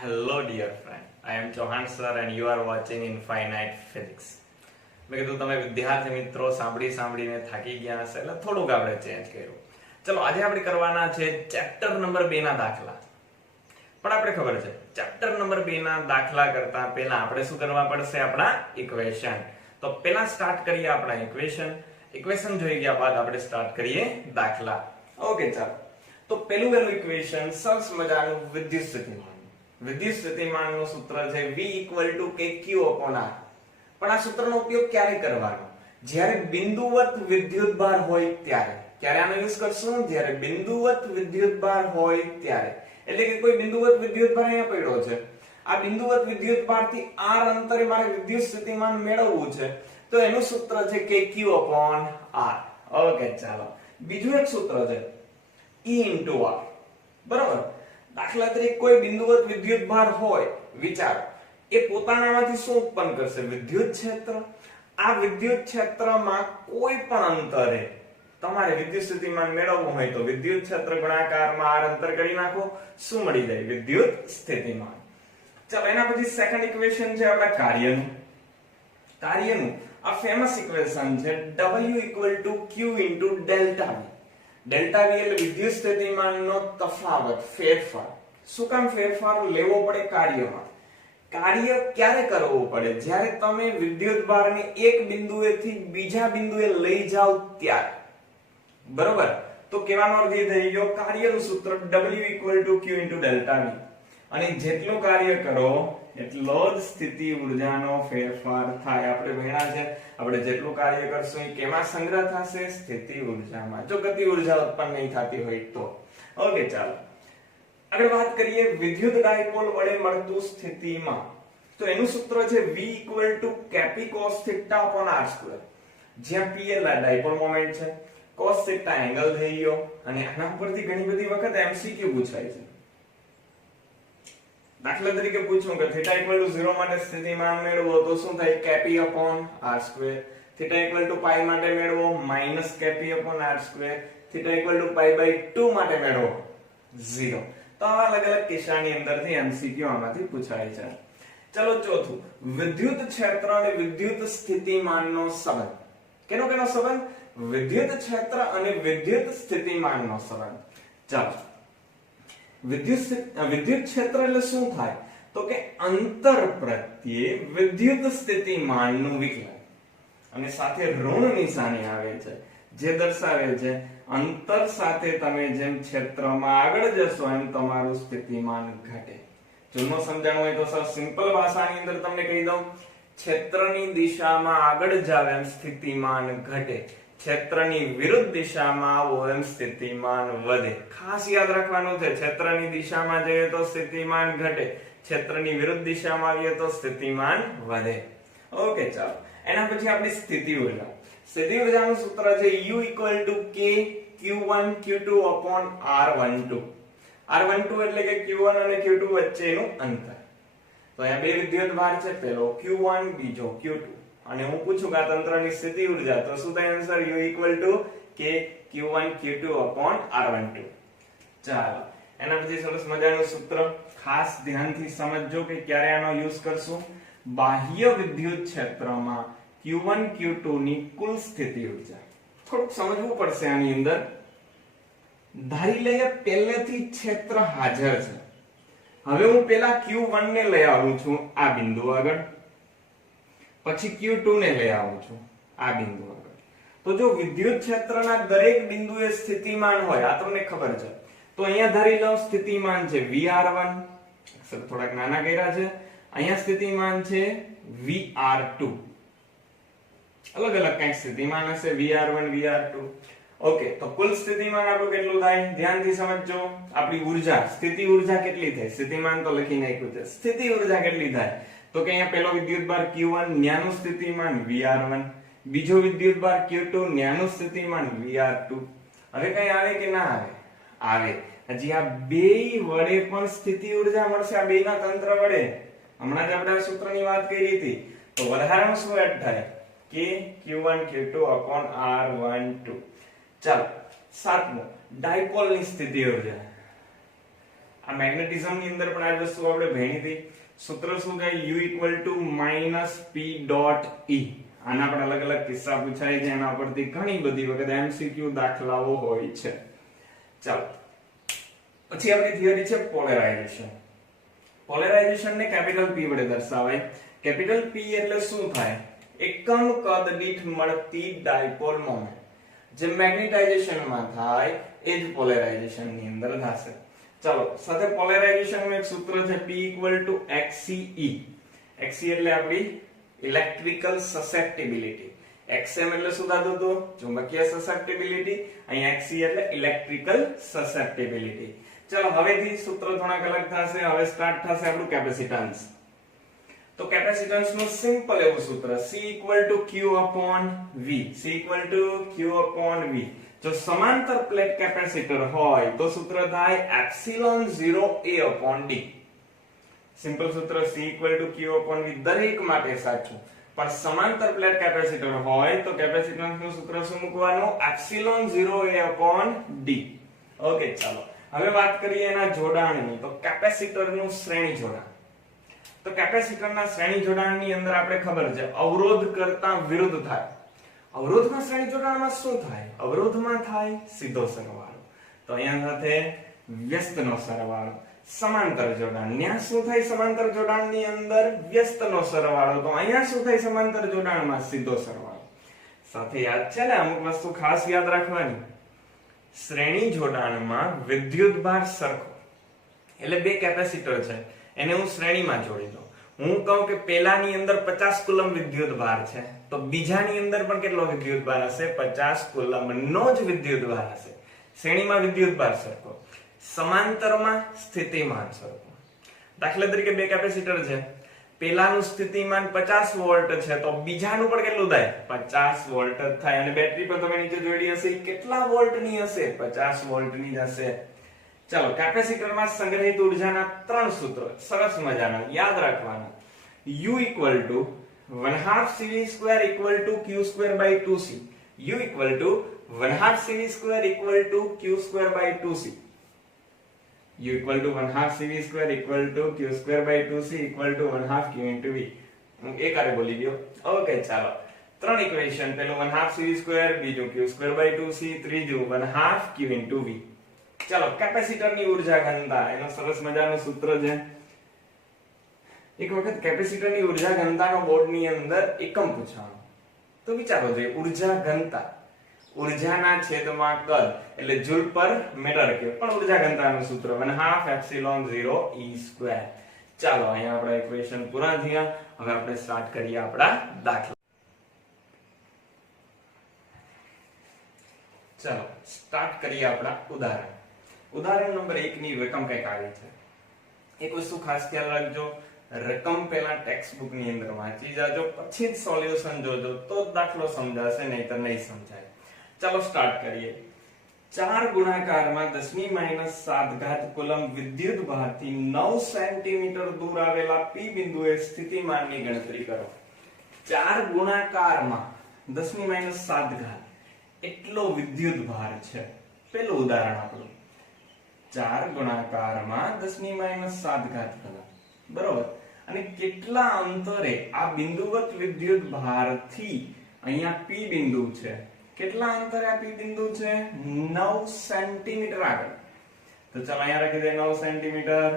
Hello dear friend, I am Chauhan sir and you are watching Infinite Physics. મેં કીધું તમે વિદ્યાર્થી મિત્રો સાંભળીને થાકી ગયા હશે એટલે થોડુંક આપણે ચેન્જ કર્યું. ચલો આજે આપણે કરવાના છે ચેપ્ટર નંબર 2 ના દાખલા. પણ આપણે ખબર છે ચેપ્ટર નંબર 2 ના દાખલા કરતા પહેલા આપણે શું કરવા પડશે? આપણા ઇક્વેશન. તો પહેલા સ્ટાર્ટ કરીએ આપણા ઇક્વેશન જોઈ ગયા બાદ આપણે સ્ટાર્ટ કરીએ દાખલા. ઓકે ચાલો. તો પહેલું ઇક્વેશન સરસ મજાનું વિદ્યુત સ્થિતિમાન. વિદ્યુત સ્થિતિમાનનું સૂત્ર છે V = kQ/R. પણ આ સૂત્રનો ઉપયોગ ક્યારે કરવાનો? જ્યારે બિંદુવત વિદ્યુતભાર હોય ત્યારે. ક્યારે આનો યુઝ કરશું? જ્યારે બિંદુવત વિદ્યુતભાર હોય ત્યારે. એટલે કે કોઈ બિંદુવત વિદ્યુતભાર અહીંયા પડ્યો છે. આ બિંદુવત વિદ્યુતભારથી r અંતરે મારે વિદ્યુત સ્થિતિમાન મેળવવું છે. તો એનું સૂત્ર છે kQ/R. ઓકે ચાલો. બીજું એક સૂત્ર છે E/R. બરાબર? દાખલા તરીકે કોઈ બિંદુવત વિદ્યુતભાર હોય, વિચારો એ પોતાનામાંથી શું ઉત્પન્ન કરશે? વિદ્યુત ક્ષેત્ર. આ વિદ્યુત ક્ષેત્રમાં કોઈ પણ અંતરે તમારે વિદ્યુત સ્થિતિમાન મેળવવું હોય તો વિદ્યુત ક્ષેત્ર ગુણાકારમાં r અંતર કરી નાખો, શું મળી જાય? વિદ્યુત સ્થિતિમાન. ચાલો એના પછી સેકન્ડ ઇક્વેશન છે આપણા કાર્યનું. આ ફેમસ ઇક્વેશન છે W = Q * delta V. Delta V એટલે વિદ્યુત સ્થિતિમાનનો તફાવત, ફેરફાર. શું કામ ફેરફાર લેવો પડે કાર્યમાં? કાર્ય ક્યારે કરવું પડે? જ્યારે તમે વિદ્યુતભારને એક બિંદુએથી બીજા બિંદુએ લઈ જાવ ત્યારે. બરોબર? તો કહેવાનો અર્થ એ થઈ ગયો કાર્યનું સૂત્ર W = Q * ડેલ્ટા V. અને જેટલું કાર્ય કરો એટલો જ સ્થિતિ ઊર્જાનો ફેરફાર થાય. આપણે ભણ્યા છે આપણે જેટલું કાર્ય કરશું એ કેમાં સંગ્રહ થશે? સ્થિતિ ઊર્જામાં. જો ગતિ ઊર્જા ઉત્પન્ન નહીં થતી હોય તો. ઓકે ચાલો આગળ વાત કરીએ વિદ્યુત ડાયપોલ વડે મળતું સ્થિતિમાન. તો એનું સૂત્ર છે V = Kp cos θ/r². જ્યાં P એ ડાયપોલ મોમેન્ટ છે, cos θ એંગલ થઈ ગયો, અને આના ઉપરથી ઘણી બધી વખત MCQ પૂછાય છે. દાખલા તરીકે પૂછું કે θ = 0 માટે સ્થિતિમાન મેળવો તો શું થાય? Kp/r². θ = π માટે મેળવો -Kp/r². θ = π/2 માટે મેળવો 0. તો આ અલગ અલગ કિસ્સાની અંદરથી MCQ આમાંથી પૂછાય છે. ચલો ચોથું, વિદ્યુત ક્ષેત્ર અને વિદ્યુત સ્થિતિમાનનો સંબંધ. કેનો સંબંધ? વિદ્યુત ક્ષેત્ર અને વિદ્યુત સ્થિતિમાનનો સંબંધ. ચાલો વિદ્યુત ક્ષેત્ર એટલે શું થાય? તો કે અંતર પ્રત્યે વિદ્યુત સ્થિતિમાનનું વિકલન. અને સાથે ઋણ નિશાની આવે છે જે દર્શાવે છે અંતર સાથે તમે જેમ ક્ષેત્રમાં આગળ જશો એમ તમારું સ્થિતિમાન ઘટે. જૂનો સમજાણું હોય તો સર સિમ્પલ ભાષાની અંદર તમને કહી દઉં, ક્ષેત્રની દિશામાં આગળ જાવ એમ સ્થિતિમાન ઘટે, ક્ષેત્રની વિરુદ્ધ દિશામાં આવો એમ સ્થિતિમાન વધે. ખાસ યાદ રાખવાનું છે, ક્ષેત્રની દિશામાં જઈએ તો સ્થિતિમાન ઘટે, ક્ષેત્રની વિરુદ્ધ દિશામાં આવીએ તો સ્થિતિમાન વધે. ઓકે ચાલો એના પછી આપણી સ્થિતિ ઊર્જા. સ્થિતિ ઊર્જાનું સૂત્ર છે U = kQ1Q2/R12. R12 એટલે કે Q1 અને Q2 વચ્ચેનું અંતર. તો અહીંયા બે વિદ્યુતભાર છે, પહેલો Q1 બીજો Q2. અને હું પૂછું કે આ તંત્રની સ્થિતિ ઊર્જા તો શું થાય આન્સર? U = kQ1Q2/R12. ચાલો એના પછી સરસ મજાનું સૂત્ર ખાસ ધ્યાનથી સમજજો કે ક્યારે આનો યુઝ કરશું. બાહ્ય વિદ્યુત ક્ષેત્રમાં Q1 Q2 ની કુલ સ્થિતિ ઊર્જા. થોડુંક સમજવું પડશે આની અંદર. ધારી લઈએ પહેલેથી ક્ષેત્ર હાજર છે. હવે હું પહેલા Q1 ને લઈ આવું છું આ બિંદુ આગળ, પછી Q2 ને લઈ આવું છું આ બિંદુ આગળ. તો જો વિદ્યુત ક્ષેત્રના દરેક બિંદુએ સ્થિતિમાન હોય, આ તમને ખબર છે, તો અહીંયા ધારી લો સ્થિતિમાન છે VR1, અક્ષર થોડાક નાના કર્યા છે. અહીંયા સ્થિતિમાન છે VR2. અલગ અલગ કંઈક સ્થિતિમાન હશે, VR1 VR2. ઓકે તો કુલ સ્થિતિમાન આપણું કેટલું થાય? ધ્યાનથી સમજજો. આપણી ઊર્જા, સ્થિતિ ઊર્જા કેટલી થાય? સ્થિતિમાન તો લખી નાખ્યું છે. સ્થિતિ ઊર્જા કેટલી થાય? તો કે અહીંયા પહેલો વિદ્યુતભાર Q1 ન્યાનું સ્થિતિમાન VR1, બીજો વિદ્યુતભાર Q2 ન્યાનું સ્થિતિમાન VR2. હવે કઈ આવે કે ના આવે? આવે. હજી આ બેય વડે પણ સ્થિતિ ઊર્જા મળશે, આ બેયના તંત્ર વડે. હમણાં જ આપણે આ સૂત્રની વાત કરી હતી. તો વધારાનું શું એડ થાય? કે Q1Q2/R12. ચાલો સાતમું, ડાયપોલની સ્થિતિ ઊર્જા. આ મેગ્નેટિઝમ ની અંદર પણ આ વસ્તુ આપણે ભણી હતી. સૂત્ર શું થાય? U = P dot E. આના પણ અલગ અલગ કિસ્સા પૂછાય છે, એના પરથી ઘણી બધી વખત MCQ દાખલાઓ હોય છે. ચાલો પછી આપણી થિયરી છે પોલેરાઇઝેશન. પોલેરાઇઝેશન ને કેપિટલ P વડે દર્શાવાય. કેપિટલ P એટલે શું થાય? એકમ કદ દીઠ મળતી ડાયપોલ મોમેન્ટ. જે મેગ્નેટાઇઝેશન માં થાય એ જ પોલેરાઇઝેશન ની અંદર થશે. ચાલો સાથે પોલેરાઇઝેશન નું એક સૂત્ર છે P = XCE. XC એટલે આપણી ઇલેક્ટ્રિકલ સસેપ્ટિબિલિટી. XM એટલે શું થતું હતું? ચુંબકીય સસેપ્ટિબિલિટી. અહીંયા XC એટલે ઇલેક્ટ્રિકલ સસેપ્ટિબિલિટી. ચાલો હવેથી સૂત્ર થોડાક અલગ થશે. હવે સ્ટાર્ટ થશે આપણું કેપેસિટન્સ. તો કેપેસિટન્સ નું સિમ્પલ એવું સૂત્ર C = Q/V. C = Q/V. જો સમાંતર પ્લેટ કેપેસિટર હોય તો સૂત્ર થાય ε0A/d. સિમ્પલ સૂત્ર C = Q/V દરેક માટે સાચું. પણ સમાંતર પ્લેટ કેપેસિટર હોય તો કેપેસિટન્સ નું સૂત્ર શું મૂકવાનું? ε0A/d. ઓકે ચાલો હવે વાત કરીએ એના જોડાણની. તો કેપેસિટર નું શ્રેણી જોડાણ. તો કેપેસિટરના શ્રેણી જોડાણની અંદર આપણે ખબર છે અવરોધ કરતા વિરુદ્ધ થાય. અવરોધમાં શ્રેણી જોડાણમાં શું થાય? અવરોધમાં થાય સીધો સરવાળો. તો અહીંયા સાથે વ્યસ્તનો સરવાળો. સમાંતર જોડાણ ન્યા શું થાય? સમાંતર જોડાણની અંદર વ્યસ્તનો સરવાળો. તો અહીંયા શું થાય? સમાંતર જોડાણમાં સીધો સરવાળો. સાથે યાદ છે ને અમુક વસ્તુ ખાસ યાદ રાખવાની. શ્રેણી જોડાણમાં વિદ્યુતભાર સરખો. એટલે બે કેપેસિટર છે, એને હું શ્રેણીમાં જોડી દઉં. હું કહું કે પેલાની અંદર 50 કુલમ વિદ્યુતભાર છે, તો બીજાની અંદર પણ કેટલો વિદ્યુતભાર હશે? 50 કુલમનો જ વિદ્યુતભાર હશે. શ્રેણીમાં વિદ્યુતભાર સરખો, સમાંતરમાં સ્થિતિમાન સરખો. દાખલા તરીકે બે કેપેસિટર છે, પેલાનું સ્થિતિમાન 50 વોલ્ટ છે તો બીજાનું પણ કેટલું થાય? 50 વોલ્ટ જ થાય. અને બેટરી પણ તમે નીચે જોઈ હશે કેટલા વોલ્ટની હશે? 50 વોલ્ટની જ હશે. ચાલો કેપેસિટરમાં સંગ્રહિત ઉર્જાના ત્રણ સૂત્રો સરસ મજાના યાદ રાખવાના. U = 1/2 CV² = Q²/2c. U = 1/2 CV² = Q²/2c. U = 1/2 CV² = Q²/2c = 1/2 Q × V. હું એકારે બોલી ગયો. ઓકે ચાલો ત્રણ ઇક્વેશન. પેલું 1/2 CV², બીજું Q²/2c, ત્રીજું 1/2 Q × V. ચાલો કેપેસિટરની ઊર્જા ઘનતા એનો સરસ મજાનું સૂત્ર છે. એક વખત કેપેસિટરની ઊર્જા ઘનતાનો બોર્ડની અંદર એકમ પૂછાણો તો વિચારો જોઈએ ઊર્જા ઘનતા ઊર્જાના છેદમાં કદ એટલે જૂલ પર મીટર ક્યુબ. પણ ઊર્જા ઘનતાનું સૂત્ર 1/2 ε0E². ચાલો અહીંયા આપણા ઇક્વેશન પૂરા થયા. હવે આપણે સ્ટાર્ટ કરીએ આપણા દાખલા. ચાલો સ્ટાર્ટ કરીએ આપણા ઉદાહરણ. ઉદાહરણ નંબર 1 ની રકમ કઈક આવી છે. એક વસ્તુ ખાસ ખ્યાલ રાખજો, રકમ પહેલા ટેક્સ્ટ બુક ની અંદર વાંચી જાજો, પછી જ સોલ્યુશન જોજો તો જ દાખલો સમજાશે, નહીતર નહીં સમજાય. ચાલો સ્ટાર્ટ કરીએ. 4 ગુણાકારમાં 10⁻⁷ કુલમ વિદ્યુત ભારથી 9 સેન્ટીમીટર દૂર આવેલા P બિંદુએ સ્થિતિમાનની ગણતરી કરો. 4 ગુણાકારમાં 10⁻⁷ એટલો વિદ્યુત ભાર છે. પેલું ઉદાહરણ આપણું 4 ગુણાકારમાં 10⁻⁷ કુલમ, બરોબર. અને કેટલા અંતરે આ બિંદુવત વિદ્યુત ભારથી અહીંયા P બિંદુ છે, કેટલા અંતરે આ P બિંદુ છે? 9 સેન્ટીમીટર આગળ. તો ચાલો અહીંયા રાખી દે 9 સેન્ટીમીટર.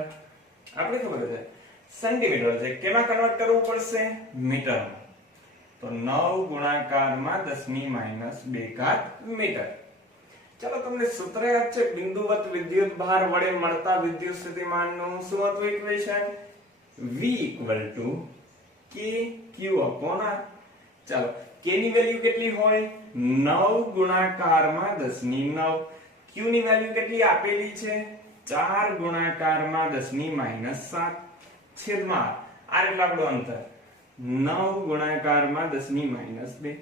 આપણે ખબર છે સેન્ટીમીટર છે, કેમાં કન્વર્ટ કરવું પડશે? મીટરમાં. તો 9 ગુણાકારમાં 10⁻² મીટર. ચાલો તમને સૂત્ર યાદ છે બિંદુવત વિદ્યુત ભાર વડે મળતા વિદ્યુત સ્થિતિમાનનું શું હતું ઇક્વેશન? V = KQ/R. ચાલો k ની વેલ્યુ કેટલી હોય? 9 ગુણાકારમાં 10⁹. q ની વેલ્યુ કેટલી આપેલી છે? 4 ગુણાકારમાં 10⁻⁷ છેદમાં r એટલે આપણું અંતર 9 ગુણાકારમાં 10⁻².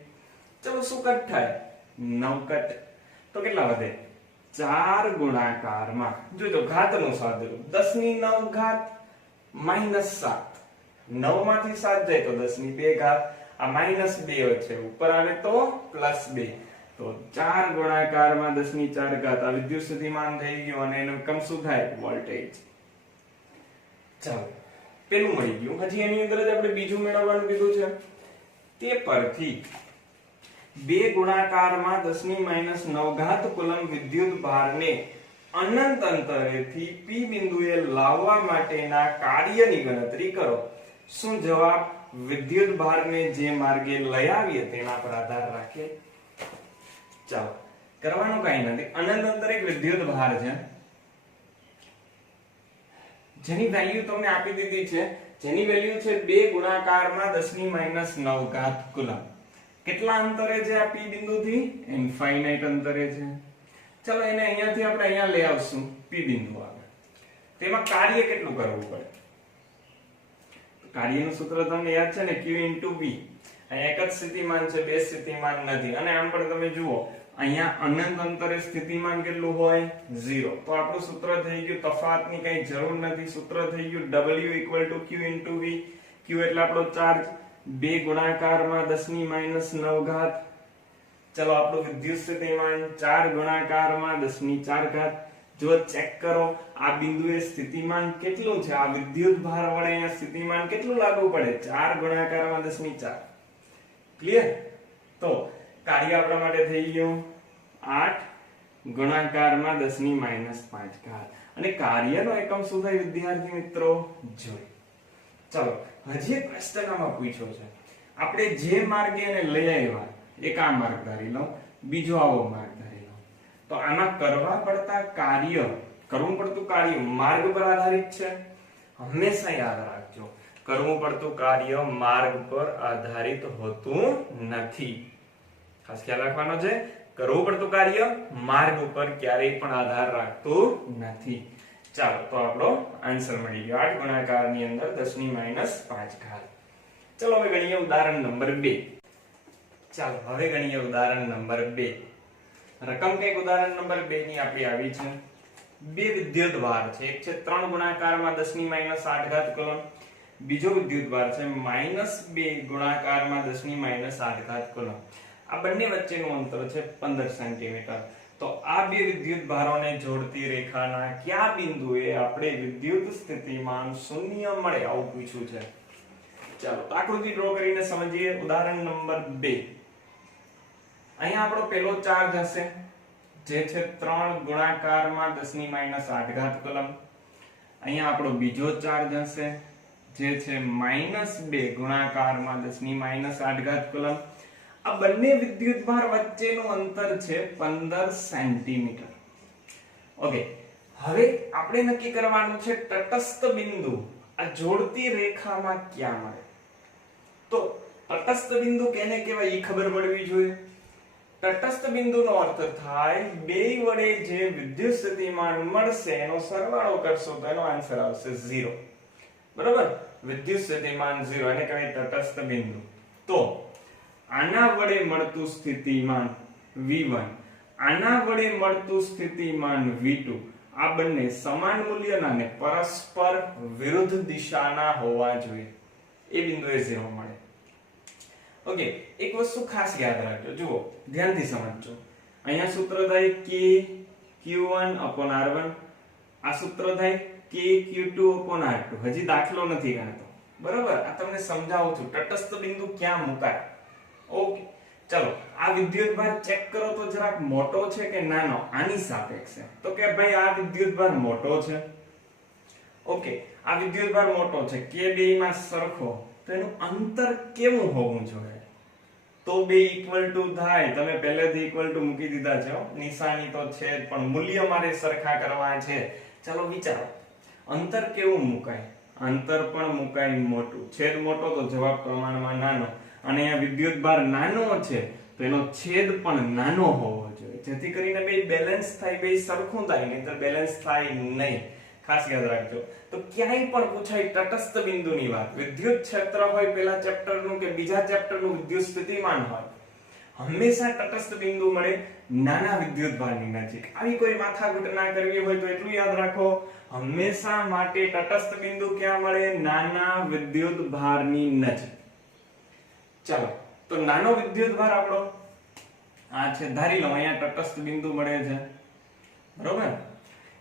ચલો શું કટ થાય? 9 કટ. તો કેટલા વધે? 4 ગુણાકારમાં જોજો ઘાતનું સાદુરૂપ 10⁹ -7. 9 માંથી 7 જાય તો 10⁻². આ -2 છે, ઉપર આવે તો +2. તો 4 ગુણાકારમાં 10⁴ આ વિદ્યુત સ્થિતિમાન થઈ ગયું અને એનું એકમ શું થાય? વોલ્ટેજ. ચાલો પેલું મળી ગયું, હજી એની અંદર જ આપણે બીજું મેળવવાનું કીધું છે. તે પરથી 2 ગુણાકારમાં 10⁻⁹ કુલમ વિદ્યુત ભારને અનંત અંતરેથી P બિંદુએ લાવવા માટેના કાર્યની ગણતરી કરો. શું જવાબ વિદ્યુત ભારને જે માર્ગે લઈ આવીએ તેના પર આધાર રાખે? ચાલો કરવાનું કઈ નથી, અનંત અંતરે એક વિદ્યુત ભાર છે જેની વેલ્યુ તમને આપી દીધી છે, જેની વેલ્યુ છે 2 ગુણાકારમાં 10⁻⁹ કુલમ. કેટલા અંતરે છે આ P બિંદુથી? ઇન્ફાઇનાઇટ અંતરે છે. ચલો એને અહીંયાથી આપણે અહીંયા લઈ આવશું P બિંદુ આગળ. તેમાં કાર્ય કેટલું કરવું પડે? કાર્યનું સૂત્ર તમને યાદ છે ને, Q * V. અહીંયા એક જ સ્થિતિમાન છે, બે સ્થિતિમાન નથી. અને આમ પણ તમે જુઓ અહીંયા અનંત અંતરે સ્થિતિમાન કેટલું હોય? 0. તો આપણું સૂત્ર થઈ ગયું, તફાવતની કઈ જરૂર નથી, સૂત્ર થઈ ગયું W = Q * V. Q એટલે આપણો ચાર્જ, 2 ગુણાકારમાં 10⁻⁹. ચલો આપણું વિદ્યુત સ્થિતિમાન 4 ગુણાકારમાં 10⁴. જો ચેક કરો આ બિંદુએ સ્થિતિમાન કેટલું છે, આ વિદ્યુત ભાર વડે અહીંયા સ્થિતિમાન કેટલું લાગુ પડે? 4 ગુણાકારમાં 10⁴. ક્લિયર? તો કાર્ય આપણા માટે થઈ ગયું 8 ગુણાકારમાં 10⁻⁵. અને કાર્યનો એકમ શું થાય વિદ્યાર્થી મિત્રો? જોઈ. ચલો હજી એક ક્વેશ્ચન આમાં પૂછ્યો છે, આપણે જે માર્ગે એને લઈ આવ્યા એક આ માર્ગ ધારી લો, બીજો આવો માર્ગ ધારી લો. તો આમાં કરવા પડતા કાર્ય, કરવું પડતું કાર્ય માર્ગ પર આધારિત છે. હંમેશા યાદ રાખજો, કરવું પડતું કાર્ય માર્ગ પર આધારિત હોતું નથી. ખાસ ખ્યાલ રાખવાનો છે, કરવું પડતું કાર્ય માર્ગ ઉપર ક્યારેય પણ આધાર રાખતું નથી. ચાલો તો આપણો આન્સર મળી ગયો 8 ગુણાકારની અંદર 10⁻⁵. ચલો હવે ગણીએ ઉદાહરણ નંબર 2. ચાલો હવે ગણીએ ઉદાહરણ નંબર 2. રકમ કઈક ઉદાહરણ નંબર 2 ની આપણી આવી છે. બે વિદ્યુત ભાર છે, એક છે 3 ગુણાકારમાં 10⁻⁸ કુલમ, બીજો વિદ્યુત ભાર છે -2 ગુણાકારમાં 10⁻⁸ કુલમ. આ બંને વચ્ચેનું અંતર છે 15 સેન્ટીમીટર. તો આ બે વિદ્યુત ભારોને જોડતી રેખાના કયા બિંદુએ આપણે વિદ્યુત સ્થિતિમાન શૂન્ય મળે આવું પૂછ્યું છે. ચાલો આકૃતિ ડ્રો કરીને સમજીએ. ઉદાહરણ નંબર 2. અહીંયા આપણો પહેલો ચાર્જ હશે જે છે 3 ગુણાકારમાં 10⁻⁸ કુલમ. અહીંયા આપણો બીજો ચાર્જ હશે જે છે -2 ગુણાકારમાં 10⁻⁸ કુલમ. આ બંને વિદ્યુત ભાર વચ્ચેનું અંતર છે 15 સેન્ટીમીટર. ઓકે, હવે આપણે નક્કી કરવાનું છે તટસ્થ બિંદુ આ જોડતી રેખામાં ક્યાં મળે. તો તટસ્થ બિંદુ કેને કહેવાય એ ખબર પડવી જોઈએ. તટસ્થ બિંદુનો અર્થ થાય બે વડે જે વિદ્યુત સ્થિતિમાન મળશે એનો સરવાળો કરશો તો એનો આન્સર આવશે 0. બરાબર? વિદ્યુત સ્થિતિમાન 0 એને કહેવાય તટસ્થ બિંદુ. તો આના વડે મળતું સ્થિતિમાન V1, આના વડે મળતું સ્થિતિમાન V2, આ બંને સમાન મૂલ્યના અને પરસ્પર વિરુદ્ધ દિશાના હોવા જોઈએ. એ બિંદુએ 0 મળે. ઓકે, એક વસ્તુ ખાસ યાદ રાખજો, જુઓ ધ્યાનથી સમજજો. અહીંયા સૂત્ર થાય KQ1/R1, આ સૂત્ર થાય KQ2/R2. હજી દાખલો નથી ગણતો, બરાબર? આ તમને સમજાવું છું તટસ્થ બિંદુ ક્યાં મુકાય. ઓકે, ચલો આ વિદ્યુત ભાર ચેક કરો તો જરાક મોટો છે કે નાનો આની સાપેક્ષે. તો કે ભાઈ આ વિદ્યુત ભાર મોટો છે. ઓકે, આ વિદ્યુત ભાર મોટો છે, કે બેયમાં સરખો, તો એનું અંતર કેવું હોવું જોઈએ? તો બે ઇક્વલ ટુ થાય. તમે પહેલેથી ઇક્વલ ટુ મૂકી દીધા છે, નિશાની તો છે જ, પણ મૂલ્ય મારે સરખા કરવા છે. ચલો વિચારો અંતર કેવું મુકાય? અંતર પણ મુકાય મોટું. છેદ મોટો તો જવાબ પ્રમાણમાં નાનો, અને આ વિદ્યુત ભાર નાનો છે તો એનો છેદ પણ નાનો હોવો જોઈએ, જેથી કરીને બે બેલેન્સ થાય, બે સરખું થાય, નહીંતર બેલેન્સ થાય નહીં. ખાસ યાદ રાખજો. તો ક્યાંય પણ પૂછાય તટસ્થ બિંદુની વાત, વિદ્યુત ક્ષેત્ર હોય પહેલા ચેપ્ટરનું કે બીજા ચેપ્ટરનું વિદ્યુત સ્થિતિમાન હોય, હંમેશા તટસ્થ બિંદુ મળે નાના વિદ્યુત ભારની નજીક. આવી કોઈ માથાકૂટ ના કરવી હોય તો એટલું યાદ રાખો, હંમેશા માટે તટસ્થ બિંદુ ક્યાં મળે? નાના વિદ્યુત ભારની નજીક. ચાલો તો નાનો વિદ્યુત ભાર આપણો આ છે, ધારી લો અહીંયા તટસ્થ બિંદુ મળે છે, બરોબર?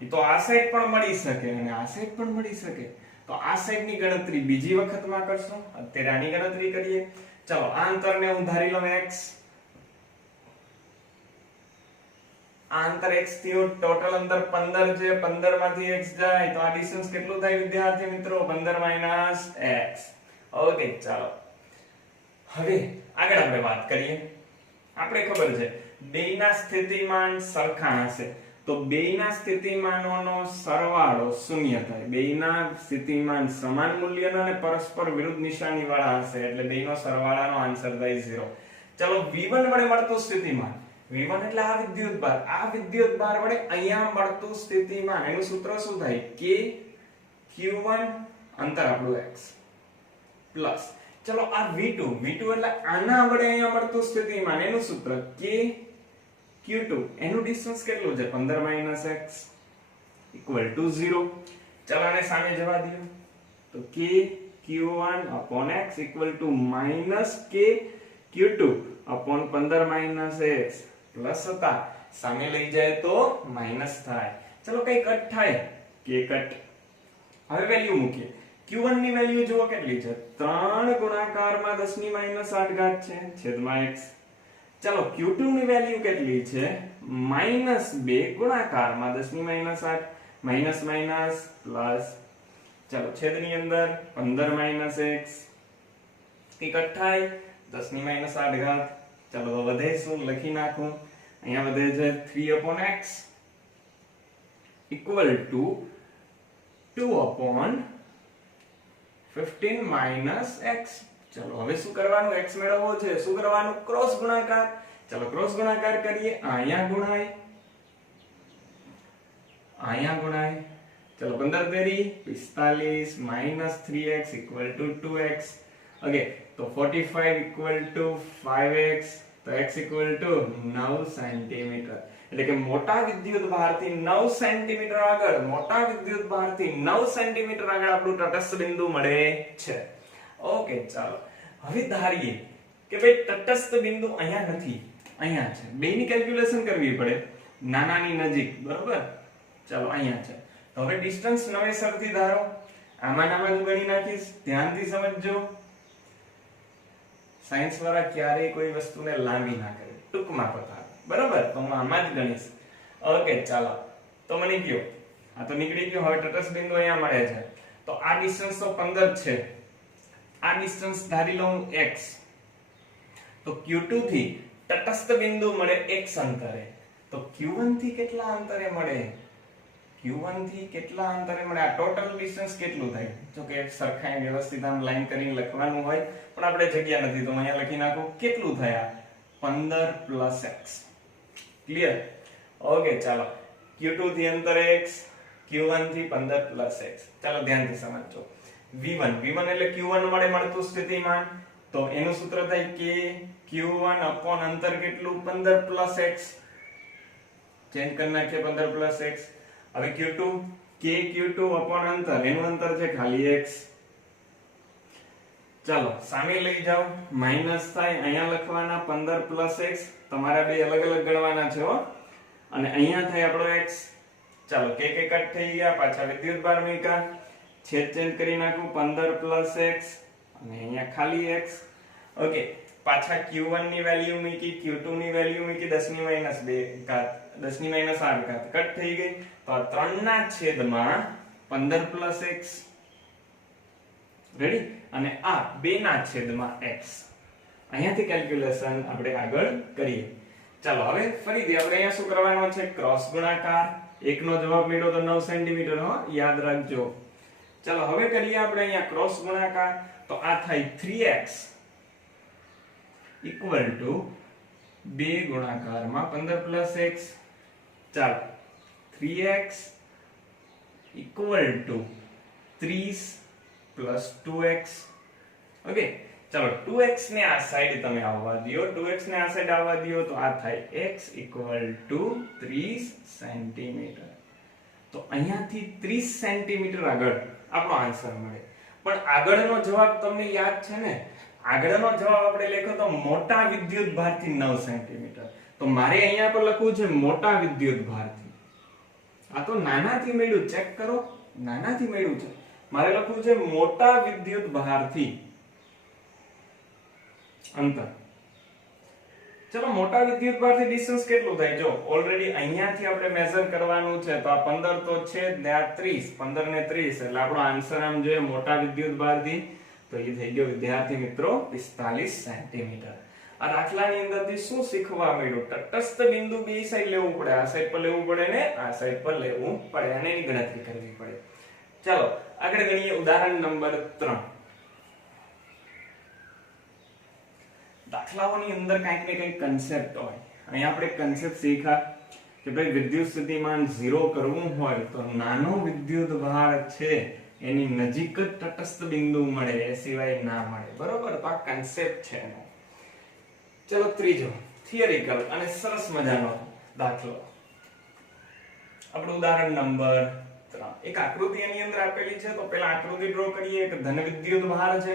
તો આ સાઈડ પણ મળી શકે અને આ સાઈડ પણ મળી શકે. તો આ સાઈડની ગણતરી બીજી વખતમાં કરશો, અત્યારે આની ગણતરી કરીએ. ચલો આ અંતરને હું ધારી લઉં x. આ અંતર x થયું, ટોટલ અંતર 15 છે, 15 માંથી x જાય તો આ ડિસ્ટન્સ કેટલું થાય વિદ્યાર્થી મિત્રો? 15 - x. ઓકે ચાલો હવે આગળ આપણે વાત કરીએ. આપણે ખબર છે બેયના સ્થિતિમાન સરખા હશે તો બેયના સ્થિતિમાનોનો સરવાળો શૂન્ય થાય. બેયના સ્થિતિમાન સમાન મૂલ્યના અને પરસ્પર વિરુદ્ધ નિશાની વાળા હશે એટલે બેયનો સરવાળાનો આન્સર થાય 0. ચલો v1 વડે મળતું સ્થિતિમાન, v1 એટલે આ વિદ્યુતભાર, આ વિદ્યુતભાર વડે અહીંયા મળતું સ્થિતિમાન, એનું સૂત્ર શું થાય? k q1 અંતર આપણું x પ્લસ ચલો આ v2, v2 એટલે આના વડે અહીંયા મળતું સ્થિતિમાન, એનું સૂત્ર k q2, એનું ડિસ્ટન્સ કેટલું છે? 15 - x = 0. ચલો આને સામે જવા દો તો k q1 / x = -k q2 / 15 - x plus હતા સામે લઈ જાય તો માઈનસ થાય. ચલો કઈ કટ થાય? k cut. હવે વેલ્યુ મૂકીએ. q1 ની વેલ્યુ જુઓ કેટલી છે? 3 ગુણાકારમાં 10 - 8 છે છેદમાં x. ચલો q2 ની વેલ્યુ કેટલી છે? -2 ગુણાકારમાં 10 - 8 માઈનસ માઈનસ પ્લસ. ચલો છેદની અંદર 15 - x કી કટ થાય 10 - 8. ચલો તો વધે શું? લખી નાખું. અહીંયા વધે છે 3/x = 2/15 - x. ચલો હવે શું કરવાનું? x મેળવવો છે. શું કરવાનું? ક્રોસ ગુણાકાર. ચલો ક્રોસ ગુણાકાર કરીએ. અહીંયા ગુણાય, અહીંયા ગુણાય. ચલો 15 તેરી 45 - 3x = 2x. ઓકે તો 45 = 5x તો x = 9 સેન્ટીમીટર. એટલે કે મોટા વિદ્યુત ભારથી 9 સેન્ટીમીટર આગળ, મોટા વિદ્યુત ભારથી 9 સેન્ટીમીટર આગળ આપણું તટસ્થ બિંદુ મળે છે. ઓકે ચાલો હવે ધારીએ કે ભાઈ તટસ્થ બિંદુ અહીંયા નથી, અહીંયા છે. બેની કેલ્ક્યુલેશન કરવી પડે નાનાની નજીક, બરોબર? ચાલો અહીંયા છે તો હવે ડિસ્ટન્સ નવેસરથી ધારો. આમાં નામાં જ ગણી નાખીશ, ધ્યાનથી સમજજો. સાયન્સ વાળા ક્યારેય કોઈ વસ્તુને લાંબી ના કરે, ટૂંકમાં પતાવે, બરાબર? તો હું આમાં જ ગણીશ. ઓકે ચાલો તો મને કયો, આ તો નીકળી ગયો. હવે તટસ્થ બિંદુ અહીંયા મળે છે તો આ ડિસ્ટન્સ તો 15 છે. આ ડિસ્ટન્સ ધારી લઉં x. તો q2 થી તટસ્થ બિંદુ મળે x અંતરે. તો q1 થી કેટલા અંતરે મળે? q1 થી કેટલા અંતરે મળે? આ ટોટલ ડિસ્ટન્સ કેટલું થાય? જો કે સરખાઈ વ્યવસ્થિત આમ લાઈન કરીને લખવાનું હોય પણ આપણે જગ્યા નથી તો અહીંયા લખી નાખું. કેટલું થાય? 15 + x. ક્લિયર? ઓકે ચાલો q2 થી અંતર x, q1 થી 15 + x. ચાલો ધ્યાનથી સમજજો. v1 એટલે q1 વડે મળતું સ્થિતિમાન તો એનું સૂત્ર થાય k q1 / અંતર કેટલું? 15 + x. ચેન્જ કરી નાખીએ 15 + x. હવે q2 k q2 / અંતર, એનું અંતર છે ખાલી x. ચાલો સામે લઈ જાઓ, માઈનસ થાય, અહીંયા લખવાના 15 + x. તમારા બે અલગ અલગ ગણવાના છે હો. અને અહીંયા થાય આપણો x. ચાલો k કટ થઈ ગયા, પાછા વિદ્યુતભાર મૂક્યા, છેદ ચેન્જ કરી નાખું 15 + x અને અહીંયા ખાલી x. ઓકે પાછા q1 ની વેલ્યુ મૂકી, q2 ની વેલ્યુ મૂકી, 10 - 8 કટ થઈ ગઈ તો આ 3 ના છેદમાં 15 + x. રેડી? અને આ 2 ના છેદમાં x. અહીંયાથી કેલ્ક્યુલેશન આપણે આગળ કરીએ. ચાલો હવે ફરીથી આપણે અહીંયા શું કરવાનો છે? ક્રોસ ગુણાકાર. એકનો જવાબ મળ્યો તો 9 સેન્ટીમીટર, હો યાદ રાખજો. ચાલો હવે કરીએ આપણે અહીંયા ક્રોસ ગુણાકાર. તો આ થાય 3x = 2 ગુણાકારમાં 15 + x. ચાલો 3x = 30 + 2x. ઓકે ચાલો 2x ને આ સાઈડ તમે આવવા દો, 2x ને આ સાઈડ આવવા દો તો આ થાય x = 30 સેન્ટીમીટર. તો અહીંયાથી 30 સેન્ટીમીટર આગળ આપણો આન્સર મળે. પણ આગળનો જવાબ તમને યાદ છે ને? આગળનો જવાબ આપણે લખ્યો તો મોટા વિદ્યુત ભારથી 9 સેન્ટીમીટર. તો મારે અહીંયા પર લખવું છે મોટા વિદ્યુત ભારથી. આ તો નાનાથી મળ્યું, ચેક કરો, નાનાથી મળ્યું છે. મારે લખવું છે મોટા વિદ્યુત ભારથી અંતર. ચલો મોટા વિદ્યુત ભારથી ડિસ્ટન્સ કેટલું થાય? જો ઓલરેડી અહીંયાથી આપણે મેઝર કરવાનું છે તો આ 15 તો છે જ ને, આ 30, 15 ને 30 એટલે આપણો આન્સર આમ જોઈએ મોટા વિદ્યુત ભારથી તો એ થઈ ગયો વિદ્યાર્થી મિત્રો 45 સેન્ટીમીટર. આ દાખલાની અંદરથી શું શીખવા મળ્યું? તટસ્થ બિંદુ બે સાઈડ લેવું પડે, આ સાઈડ પર લેવું પડે ને આ સાઈડ પર લેવું પડે અને એની ગણતરી કરવી પડે. ચાલો આગળ ગણીએ ઉદાહરણ નંબર 3. દાખલાઓની અંદર કંઈક ને કંઈક કન્સેપ્ટ હોય. અહીંયા આપણે કન્સેપ્ટ શીખ્યા કે ભાઈ વિદ્યુત સ્થિતિમાન 0 કરવું હોય તો નાનો વિદ્યુત ભાર છે એની નજીક જ તટસ્થ બિંદુ મળે, એ સિવાય ના મળે. બરોબર? તો આ કન્સેપ્ટ છે એનો. ચલો ત્રીજો થિયરિકલ અને સરસ મજાનો દાખલો. આપણું ઉદાહરણ નંબર 3. એક આકૃતિ એની અંદર આપેલી છે તો પહેલા આકૃતિ ડ્રો કરીએ. એક ધન વિદ્યુત ભાર છે.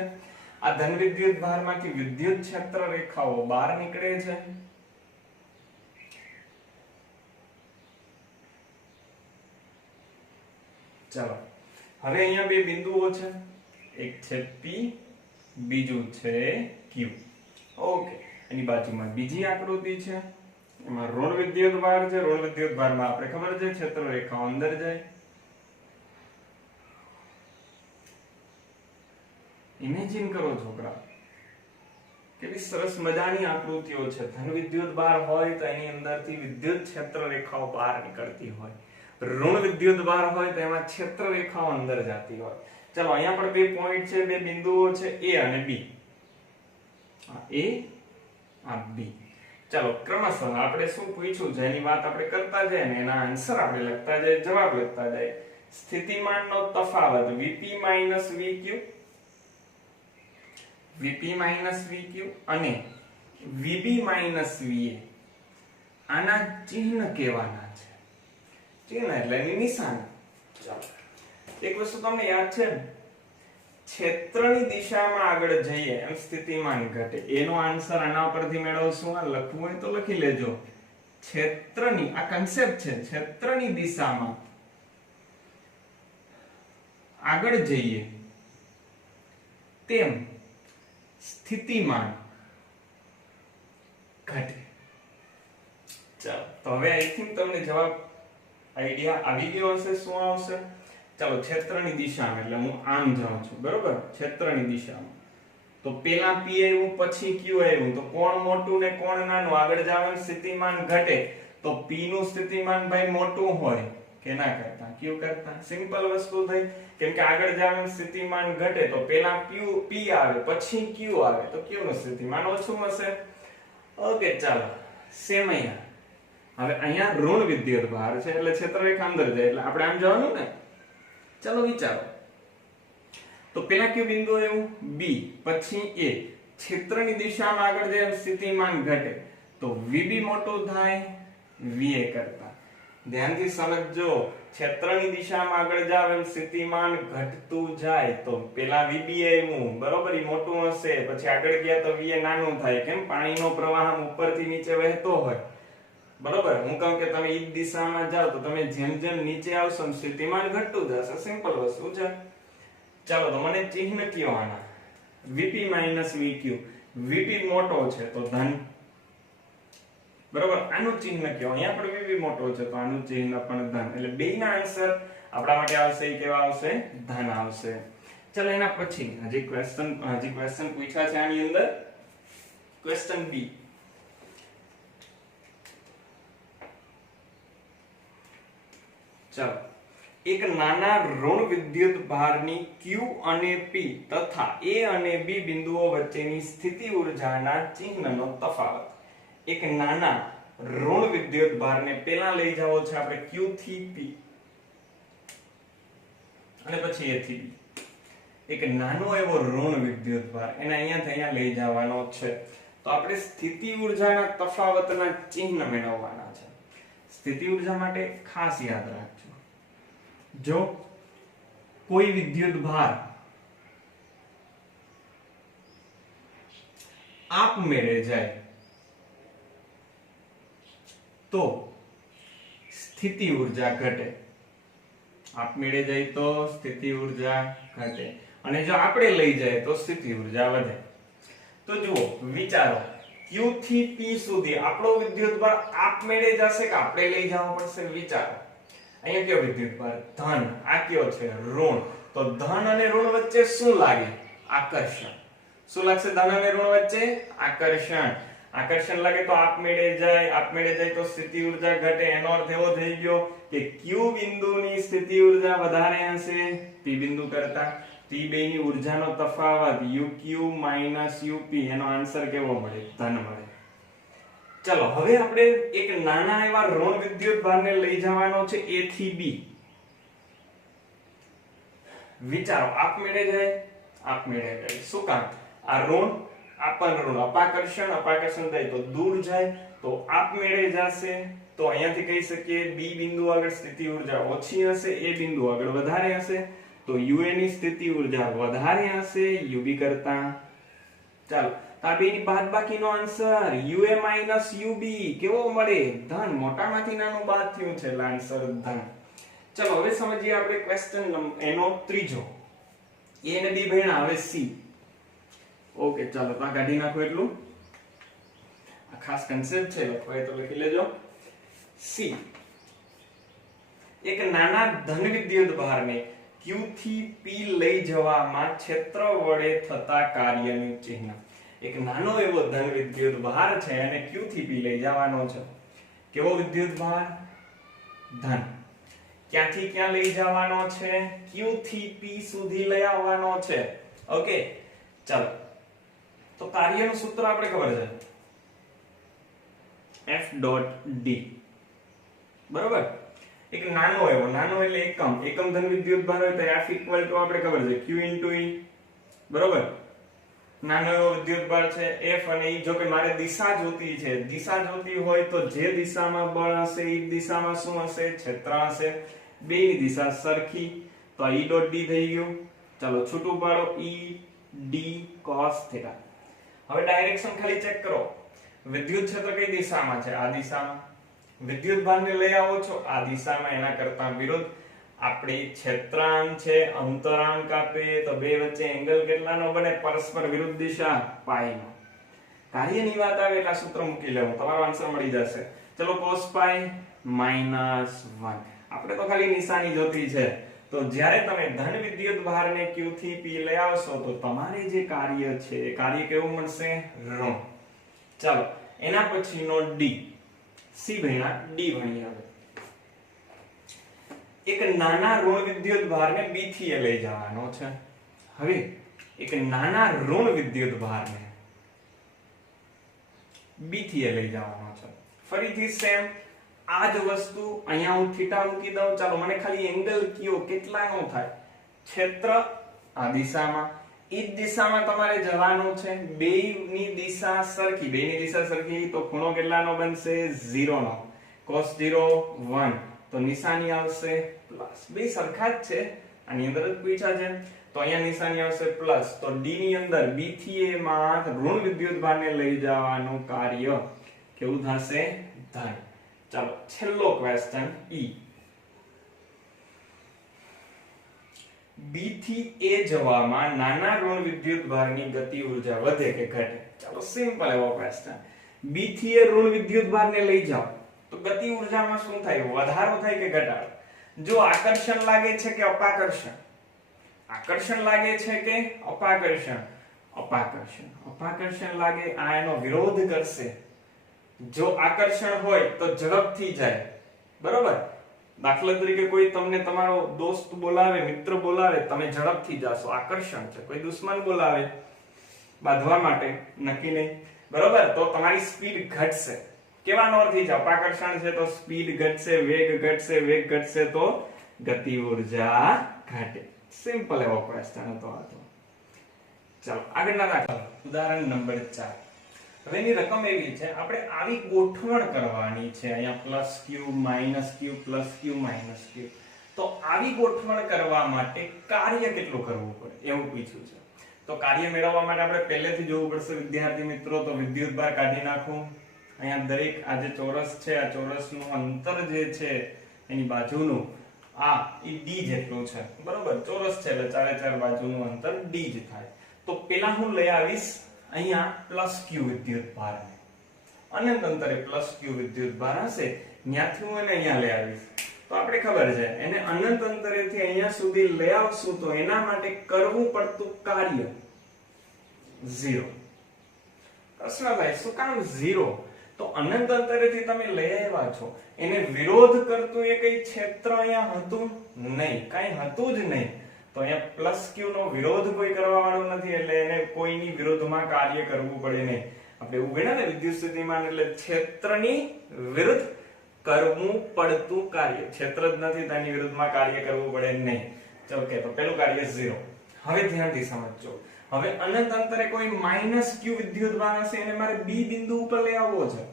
આ ધન વિદ્યુત ભારમાંથી વિદ્યુત ક્ષેત્ર રેખાઓ બહાર નીકળે છે. ચાલો હવે અહીંયા બે બિંદુઓ છે, એક છે P, બીજું છે Q. ઓકે, એની બાજુમાં બીજી આકૃતિ છે, એમાં ઋણ વિદ્યુત ભાર છે. ઋણ વિદ્યુત ભારમાં આપણે ખબર છે ક્ષેત્ર રેખાઓ અંદર જાય. ઇમેજિન કરો છોકરા, કેવી સરસ મજાની આકૃતિઓ છે. ધન વિદ્યુત ભાર હોય તો એની અંદરથી વિદ્યુત ક્ષેત્ર રેખાઓ બહાર નીકળતી હોય, ઋણ વિદ્યુત ભાર હોય તો એમાં ક્ષેત્ર રેખાઓ અંદર જતી હોય. ચલો અહીંયા પણ બે પોઈન્ટ છે, બે બિંદુઓ છે A અને B. આ A, આ B. ચલો ક્રમશઃ આપણે શું પૂછ્યું છે એની વાત આપણે કરતા જઈએ ને એના આન્સર આપણે લખતા જઈએ, જવાબ લખતા જઈએ. સ્થિતિમાનનો તફાવત VP VQ, VP VQ અને VB VA આના ચિહ્ન કહેવાના છે. ચિહ્ન એટલે એની નિશાન. ચાલો એક વસ્તુ તમને યાદ છે, ક્ષેત્રની દિશામાં આગળ જઈએ એમ સ્થિતિમાન ઘટે. એનો આન્સર આના પરથી મેળવશું. આ લખવું હોય તો લખી લેજો. ક્ષેત્રની, આ કન્સેપ્ટ છે, ક્ષેત્રની દિશામાં આગળ જઈએ તેમ સ્થિતિમાન ઘટે. ચાલો તો હવે આઈ થિંક તમને જવાબ આઈડિયા આવી ગયો હશે શું આવશે. ચાલો ક્ષેત્રની દિશામાં એટલે હું આમ જાઉં છું, બરોબર? ક્ષેત્રની દિશામાં તો પેલા P આવ્યું પછી Q આવ્યું તો કોણ મોટું ને કોણ નાનું? આગળ જવાનું સ્થિતિમાન ઘટે તો P નું સ્થિતિમાન ભાઈ મોટું હોય કે ના કરતા Q કરતા. સિમ્પલ વસ્તુ થઈ. કેમ કે આગળ જવાનું સ્થિતિમાન ઘટે તો પેલા P આવે પછી Q આવે તો Q નું સ્થિતિમાન ઓછું હશે. ઓકે ચાલો સેમ અહીંયા. હવે અહીંયા ઋણ વિદ્યુત ભાર છે એટલે ક્ષેત્રરેખા અંદર જાય એટલે આપણે આમ જવાનું ને. ચલો વિચારો તો પેલા કયું બિંદુ આવ્યું B પછી A. ક્ષેત્રની દિશામાં આગળ જાય સ્થિતિમાન ઘટે તો VB મોટું થાય VA કરતા. ધ્યાનથી સમજજો, ક્ષેત્રની દિશામાં આગળ જાવ એમ સ્થિતિમાન ઘટતું જાય તો પેલા VB આવ્યું, બરોબર, ઈ મોટું હશે, પછી આગળ ગયા તો VA નાનું થાય. કેમ? પાણીનો પ્રવાહ ઉપરથી નીચે વહેતો હોય, બરોબર. હું કહું કે તમે ઈ દિશામાં જાવ તો તમે જેમ જેમ નીચે આવશો સ્થિતિમાન ઘટતું જશે. સિમ્પલ વસ્તુ છે. ચાલો તો મને ચિહ્ન કયો આના? VP VQ. VP મોટો છે તો ધન, બરોબર. આનું ચિહ્ન કયો? અહીંયા પણ VP મોટો છે તો આનું ચિહ્ન પણ ધન. એટલે બેયના આન્સર આપણા માટે આવશે એ કેવા આવશે? ધન આવશે. ચાલો એના પછી હજી ક્વેશ્ચન પૂછ્યા છે આની અંદર. Question B. ચાલો એક નાના ઋણ વિદ્યુત ભારની Q અને P તથા A અને B બિંદુઓ વચ્ચેની સ્થિતિ ઊર્જાના ચિહ્નનો તફાવત. એક નાના ઋણ વિદ્યુત ભારને પેલા લઈ જવો છે આપણે Q થી P અને પછી A થી B. એક નાનો એવો ઋણ વિદ્યુત ભાર એને અહીંયાથી અહીંયા લઈ જવાનો છે તો આપણે સ્થિતિ ઊર્જાના તફાવતના ચિહ્ન મેળવવાના છે. સ્થિતિ ઊર્જા માટે ખાસ યાદ રાખજો, જો કોઈ વિદ્યુત ભાર આપમેળે જાય તો સ્થિતિ ઊર્જા ઘટે. આપમેળે જાય તો સ્થિતિ ઉર્જા ઘટે અને જો આપણે લઈ જાય તો સ્થિતિ ઉર્જા વધે. તો જુઓ વિચારો Q થી P સુધી આપણો વિદ્યુતભાર આપમેળે જશે કે આપણે લઈ જવો પડશે? વિચારો. અહીંયા કયો વિદ્યુતભાર? ધન. આ કયો છે? ઋણ. તો ધન અને ઋણ વચ્ચે શું લાગે? આકર્ષણ. શું લાગશે ધન અને ઋણ વચ્ચે? આકર્ષણ. આકર્ષણ લાગે તો આપમેળે જાય તો સ્થિતિ ઉર્જા ઘટે. એનો અર્થ એવો થઈ ગયો કે Q બિંદુની સ્થિતિ ઉર્જા વધારે હશે P બિંદુ કરતા. P બેની ઉર્જાનો તફાવત UQ UP, એનો આન્સર કેવો મળે? ધન મળે. ચલો હવે આપણે એક નાના એવા ઋણ વિદ્યુતભારને લઈ જવાનો છે A થી B. વિચારો આપમેળે જાય. શું કામ? આ ઋણ ઋણ અપાકર્ષણ થાય તો દૂર જાય તો આપમેળે જશે. તો અહીંયાથી કહી શકીએ B બિંદુ આગળ સ્થિતિ ઉર્જા ઓછી હશે, A બિંદુ આગળ વધારે હશે. તો UA ની સ્થિતિ ઉર્જા વધારે હશે UB કરતા. ચાલો આ બેની બાદબાકીનો આન્સર UA UB કેવો મળે? ધન. મોટામાંથી નાનું બાદ થયું છે એટલે આન્સર ધન. ચલો હવે સમજીએ આપણે ક્વેશ્ચન એનો ત્રીજો. A અને B ભણ્યા, હવે C. ઓકે ચાલો તો આ કાઢી નાખો. એટલું આ ખાસ કન્સેપ્ટ છે, લખવાય તો લખી લેજો. C એક નાના ધન વિદ્યુત ભારને Q થી P લઈ જવામાં ક્ષેત્ર વડે થતા કાર્યનું ચિહ્ન. એક નાનો એવો ધન વિદ્યુત ભાર છે અને Q થી P લઈ જવાનો છે. કેવો વિદ્યુત ભાર? ધન. ક્યાંથી ક્યાં લઈ જવાનો છે? Q થી P સુધી લઈ આવવાનો છે. ઓકે ચાલો તો કાર્યનું સૂત્ર આપણે ખબર છે F.D. બરોબર. એક નાનો એટલે એકમ ધન વિદ્યુત ભાર હોય તો F ઇક્વલ ટુ આપણે ખબર છે Q ઇન્ટુ E. બરોબર. નાનો એવો વિદ્યુત ભાર છે F અને E. જો કે મારે દિશા જોતી છે, દિશા જોતી હોય તો જે દિશામાં બળ હશે એ દિશામાં શું હશે? ક્ષેત્ર હશે. બેની દિશા સરખી તો E ડોટ D થઈ ગયું. ચાલો છૂટું પાડો E D cos θ. હવે ડાયરેક્શન ખાલી ચેક કરો. વિદ્યુત ક્ષેત્ર કઈ દિશામાં છે? આ દિશામાં. વિદ્યુત ભારને લઈ આવો છો આ દિશામાં, એના કરતા વિરુદ્ધ. આપણી ક્ષેત્રાંક છે અંતરાંક આપે તો બે વચ્ચે એંગલ કેટલાનો બને? પરસ્પર વિરુદ્ધ દિશા પાઈ નો. કાર્યની વાત આવે એટલે સૂત્ર મૂકી લેવું, તમારો આન્સર મળી જશે. ચલો cos પાઈ -1. આપણે તો ખાલી નિશાની જોતી છે. તો જ્યારે તમે ધન વિદ્યુત ભારને Q થી P લઈ આવશો તો તમારે જે કાર્ય છે એ કાર્ય કેવું મળશે? ઋણ. ચાલો એના પછીનો D. C ભણ્યા, D ભણ્યા. એક નાના ઋણ વિદ્યુત ભારને B થી A લઈ જવાનો છે. હવે એક નાના ઋણ વિદ્યુત ભારને B થી A લઈ જવાનો છે. ફરીથી સેમ આ જ વસ્તુ અહીંયા હું થીટા મૂકી દઉં. ચાલો મને ખાલી એંગલ કયો કેટલાનો થાય? ક્ષેત્ર આ દિશામાં, એ જ દિશામાં તમારે જવાનું છે. બેયની દિશા સરખી તો ખૂણો કેટલાનો બનશે? 0 નો. cos 0 1 તો નિશાની આવશે પ્લસ. બે સરખા જ છે, આની અંદર જ પૂછ્યા છે તો અહીંયા નિશાની આવશે પ્લસ. તો D ની અંદર B થી A માં ઋણ વિદ્યુત ભારને લઈ જવાનું કાર્ય કેવું થશે? ધન. ચાલો છેલ્લો ક્વેશ્ચન E. B થી A જવામાં નાના ઋણ વિદ્યુત ભારની ગતિ ઉર્જા વધે કે ઘટે? ચાલો સિમ્પલ એવો ક્વેશ્ચન. B થી A ઋણ વિદ્યુત ભારને લઈ જાઓ તો ગતિ ઉર્જામાં શું થાય? વધારો થાય કે ઘટાડો? જો આકર્ષણ લાગે છે કે અપાકર્ષણ? આકર્ષણ લાગે છે કે અપાકર્ષણ? અપાકર્ષણ લાગે, આ એનો વિરોધ કરશે. જો આકર્ષણ હોય તો ઝડપથી જાય. બરોબર. દાખલા તરીકે કોઈ તમને તમારો દોસ્ત બોલાવે, મિત્ર બોલાવે, તમે ઝડપથી જાશો, આકર્ષણ છે. કોઈ દુશ્મન બોલાવે બાંધવા માટે, નક્કી નહીં. બરોબર. તો તમારી સ્પીડ ઘટશે. કેવાનો અર્થ છે? અપાકર્ષણ છે તો સ્પીડ ઘટશે, વેગ ઘટશે તો ગતિ ઉર્જા ઘટે. સિમ્પલ એવો ક્વેશ્ચન હતો આ તો. ચાલો આગળના દાખલા. ઉદાહરણ નંબર 4. હવે એની રકમ એવી છે, આપણે આવી ગોઠવણ કરવાની છે. અહીંયા +Q -Q +Q -Q. તો આવી ગોઠવણ કરવા માટે કાર્ય કેટલું કરવું પડે એવું પૂછ્યું છે. તો કાર્ય મેળવવા માટે આપણે પહેલેથી જોવું પડશે વિદ્યાર્થી મિત્રો. તો વિદ્યુતભાર કાઢી નાખું. અહીંયા દરેક આ જે ચોરસ છે, આ ચોરસનું અંતર જે છે એની બાજુનું આ ઈ d જેટલું છે, બરોબર? ચોરસ છે એટલે ચારે ચાર બાજુનું અંતર d જ થાય. તો પેલા હું લઈ આવીશ અહીંયા પ્લસ q વિદ્યુતભાર, અનંત અંતરે પ્લસ q વિદ્યુતભાર હશે ત્યાંથી હું એને અહીંયા લઈ આવીશ. તો આપણે ખબર છે એને અનંત અંતરેથી અહીંયા સુધી લઈ આવશું તો એના માટે કરવું પડતું કાર્ય 0. પ્રશ્ન થાય શું કામ 0? તો અનંત અંતરેથી તમે લઈ આવ્યા છો, એને વિરોધ કરતું એ કઈ ક્ષેત્ર અહીંયા હતું નહીં, કઈ હતું જ નહીં. તો અહીંયા પ્લસ q નો વિરોધ કોઈ કરવા વાળું નથી એટલે એને કોઈની વિરુદ્ધમાં કાર્ય કરવું પડે નહીં. આપણે એવું ગણ્યા ને વિદ્યુત સ્થિતિમાન એટલે ક્ષેત્રની વિરુદ્ધ કરવું પડતું કાર્ય, ક્ષેત્ર જ નથી તો એની વિરુદ્ધમાં કાર્ય કરવું પડે નહીં. ચલો કે તો પેલું કાર્ય 0. હવે ધ્યાનથી સમજજો. હવે અનંત અંતરે કોઈ -q વિદ્યુતભાર હશે એને મારે b બિંદુ ઉપર લઈ આવવો છે.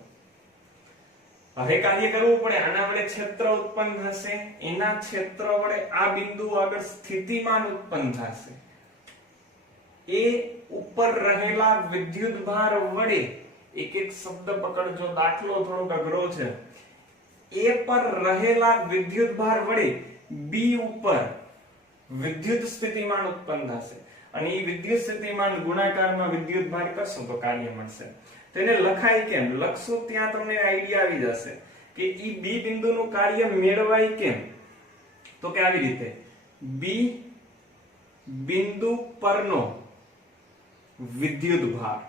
હવે કાર્ય કરવું પડે, આના વડે ક્ષેત્ર ઉત્પન્ન થશે, એના ક્ષેત્ર વડે આ બિંદુ આગળ સ્થિતિમાન ઉત્પન્ન થશે. એ ઉપર રહેલા વિદ્યુતભાર વડે એક એક શબ્દ પકડજો, દાખલો થોડોક અઘરો છે. એ પર રહેલા વિદ્યુતભાર વડે b ઉપર વિદ્યુત સ્થિતિમાન ઉત્પન્ન થશે અને એ વિદ્યુત સ્થિતિમાન ગુણાકારમાં વિદ્યુતભાર કરશું તો કાર્ય મળશે. તેને લખાય કેમ? લખશું ત્યાં તમને આઈડિયા આવી જશે કે ઈ b બિંદુનું કાર્ય મેળવાય કેમ. તો કે આવી રીતે b બિંદુ પરનો વિદ્યુતભાર,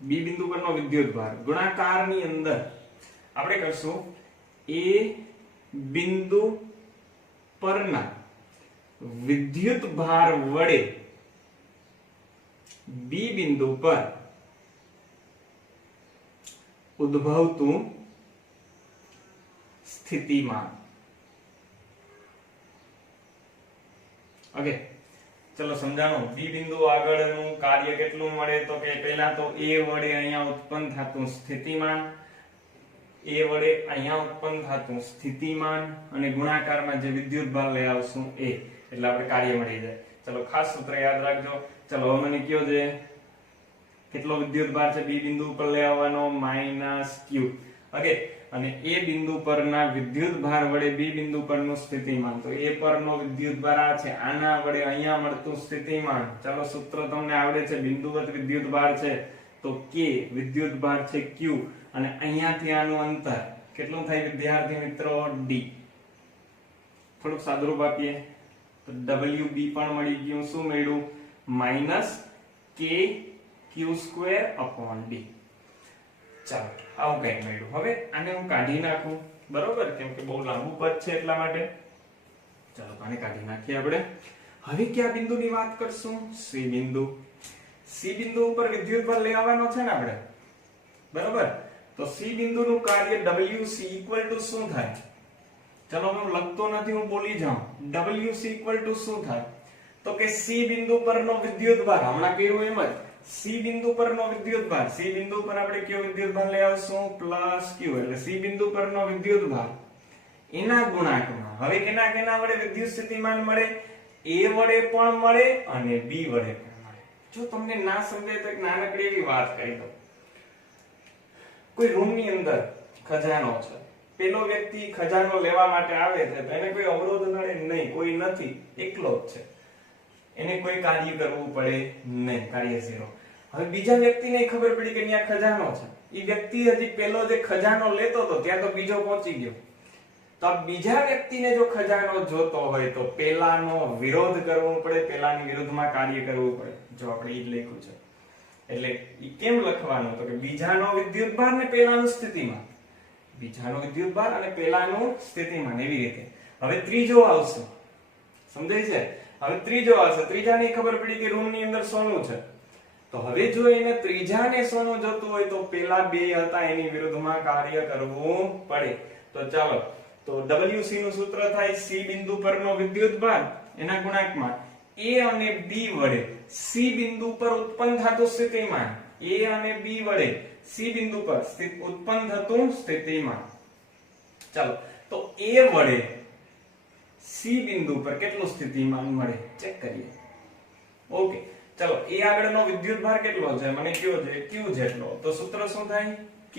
b બિંદુ પરનો વિદ્યુતભાર ગુણાકારની અંદર આપણે કરશું a બિંદુ પરના વિદ્યુતભાર વડે b બિંદુ પર ઉદ્ભવતું સ્થિતિમાન. ઓકે, ચલો સમજાણું. b બિંદુ આગળનું કાર્ય કેટલું મળે તો કે પહેલા તો a વડે અહીંયા ઉત્પન્ન થતું સ્થિતિમાન, a વડે અહીંયા ઉત્પન્ન થતું સ્થિતિમાન અને ગુણાકારમાં જે વિદ્યુતભાર લઈ આવશું એ, એટલે આપણે કાર્ય મળી જાય. ચલો ખાસ સૂત્ર યાદ રાખજો. ચલો હવે મને કયો છે કેટલો વિદ્યુતભાર છે b બિંદુ ઉપર લઈ આવવાનો? -q. ઓકે, અને a બિંદુ પરના વિદ્યુતભાર વડે b બિંદુ પરનું સ્થિતિમાન, તો a પરનો વિદ્યુતભાર આ છે, આના વડે અહીંયા મળતું સ્થિતિમાન. ચલો સૂત્ર તમને આવડે છે, બિંદુવત વિદ્યુતભાર છે તો k, વિદ્યુતભાર છે q અને અહીંયાથી આનું અંતર કેટલું થાય વિદ્યાર્થી મિત્રો? d. થોડુંક સાદુરૂપ આપીએ તો wb પણ મળી ગયું. શું મળ્યું? -kq²/d. ચાલો આવું કઈ મળ્યું. હવે આને હું કાઢી નાખું, બરોબર? કેમ કે બહુ લાંબુ પદ છે એટલા માટે. ચાલો આને કાઢી નાખીએ આપણે. હવે કયા બિંદુની વાત કરશું? c બિંદુ. c બિંદુ ઉપર વિદ્યુતભાર લઈ આવવાનો છે ને આપણે, બરોબર? તો c બિંદુનું કાર્ય wc ઇક્વલ ટુ શું થાય? ચલો હું લખતો નથી, હું બોલી જાઉં. wc ઇક્વલ ટુ શું થાય? તો કે c બિંદુ પરનો વિદ્યુતભાર, હમણાં કહ્યું એમ જ, c બિંદુ પરનો વિદ્યુતભાર, c બિંદુ પર આપણે કયો વિદ્યુતભાર લઈ આવશું? +q. એટલે c બિંદુ પરનો વિદ્યુતભાર એના ગુણાંકમાં હવે કેના કેના વડે વિદ્યુત સ્થિતિમાન મળે? a વડે પણ મળે અને b વડે પણ મળે. જો તમને ના સમજાય તો એક નાનકડી એવી વાત કહી દઉં. કોઈ રૂમની અંદર ખજાનો છે, પેલો વ્યક્તિ ખજાનો લેવા માટે આવે છે તો એને કોઈ અવરોધ નડે નહીં, કોઈ નથી, એકલો જ છે, એને કોઈ કાર્ય કરવું પડે નહીં, કાર્ય 0. હવે બીજા વ્યક્તિને ખબર પડી કે ત્યાં ખજાનો છે, એ વ્યક્તિ હજી પેલો જે ખજાનો લેતો હતો ત્યાં તો બીજો પહોંચી ગયો, તો આ બીજા વ્યક્તિને જો ખજાનો જોતો હોય તો પેલાનો વિરોધ કરવો પડે, પેલાની વિરુદ્ધમાં કાર્ય કરવું પડે. જો આપણે ઈ જ લખ્યું છે એટલે ઈ કેમ લખવાનું? તો કે બીજાનો વિદ્યુતભાર ને પેલાનું સ્થિતિમાન, બીજાનો વિદ્યુતભાર અને પેલાનું સ્થિતિમાન, એવી રીતે. હવે ત્રીજો આવશે, સમજાય છે? હવે ત્રીજો આવશે. ત્રીજાને ખબર પડી કે રૂમની અંદર સોનું છે, તો હવે જો એને ત્રીજાને સોનું જોતું હોય તો પેલા બે હતા એની વિરુદ્ધમાં કાર્ય કરવું પડે. તો ચાલો, તો wc નું સૂત્ર થાય c બિંદુ પરનો વિદ્યુતભાર એના ગુણાંકમાં a અને b વડે c બિંદુ પર ઉત્પન્ન થતું સ્થિતિમાન, a અને b વડે c બિંદુ પર ઉત્પન્ન થતું સ્થિતિમાન. ચાલો, તો a વડે c બિંદુ પર કેટલું સ્થિતિમાન મળે ચેક કરીએ. ઓકે, ચલો a આગળનો વિદ્યુતભાર કેટલો છે મને કયો છે? q જેટલો. તો સૂત્ર શું થાય? k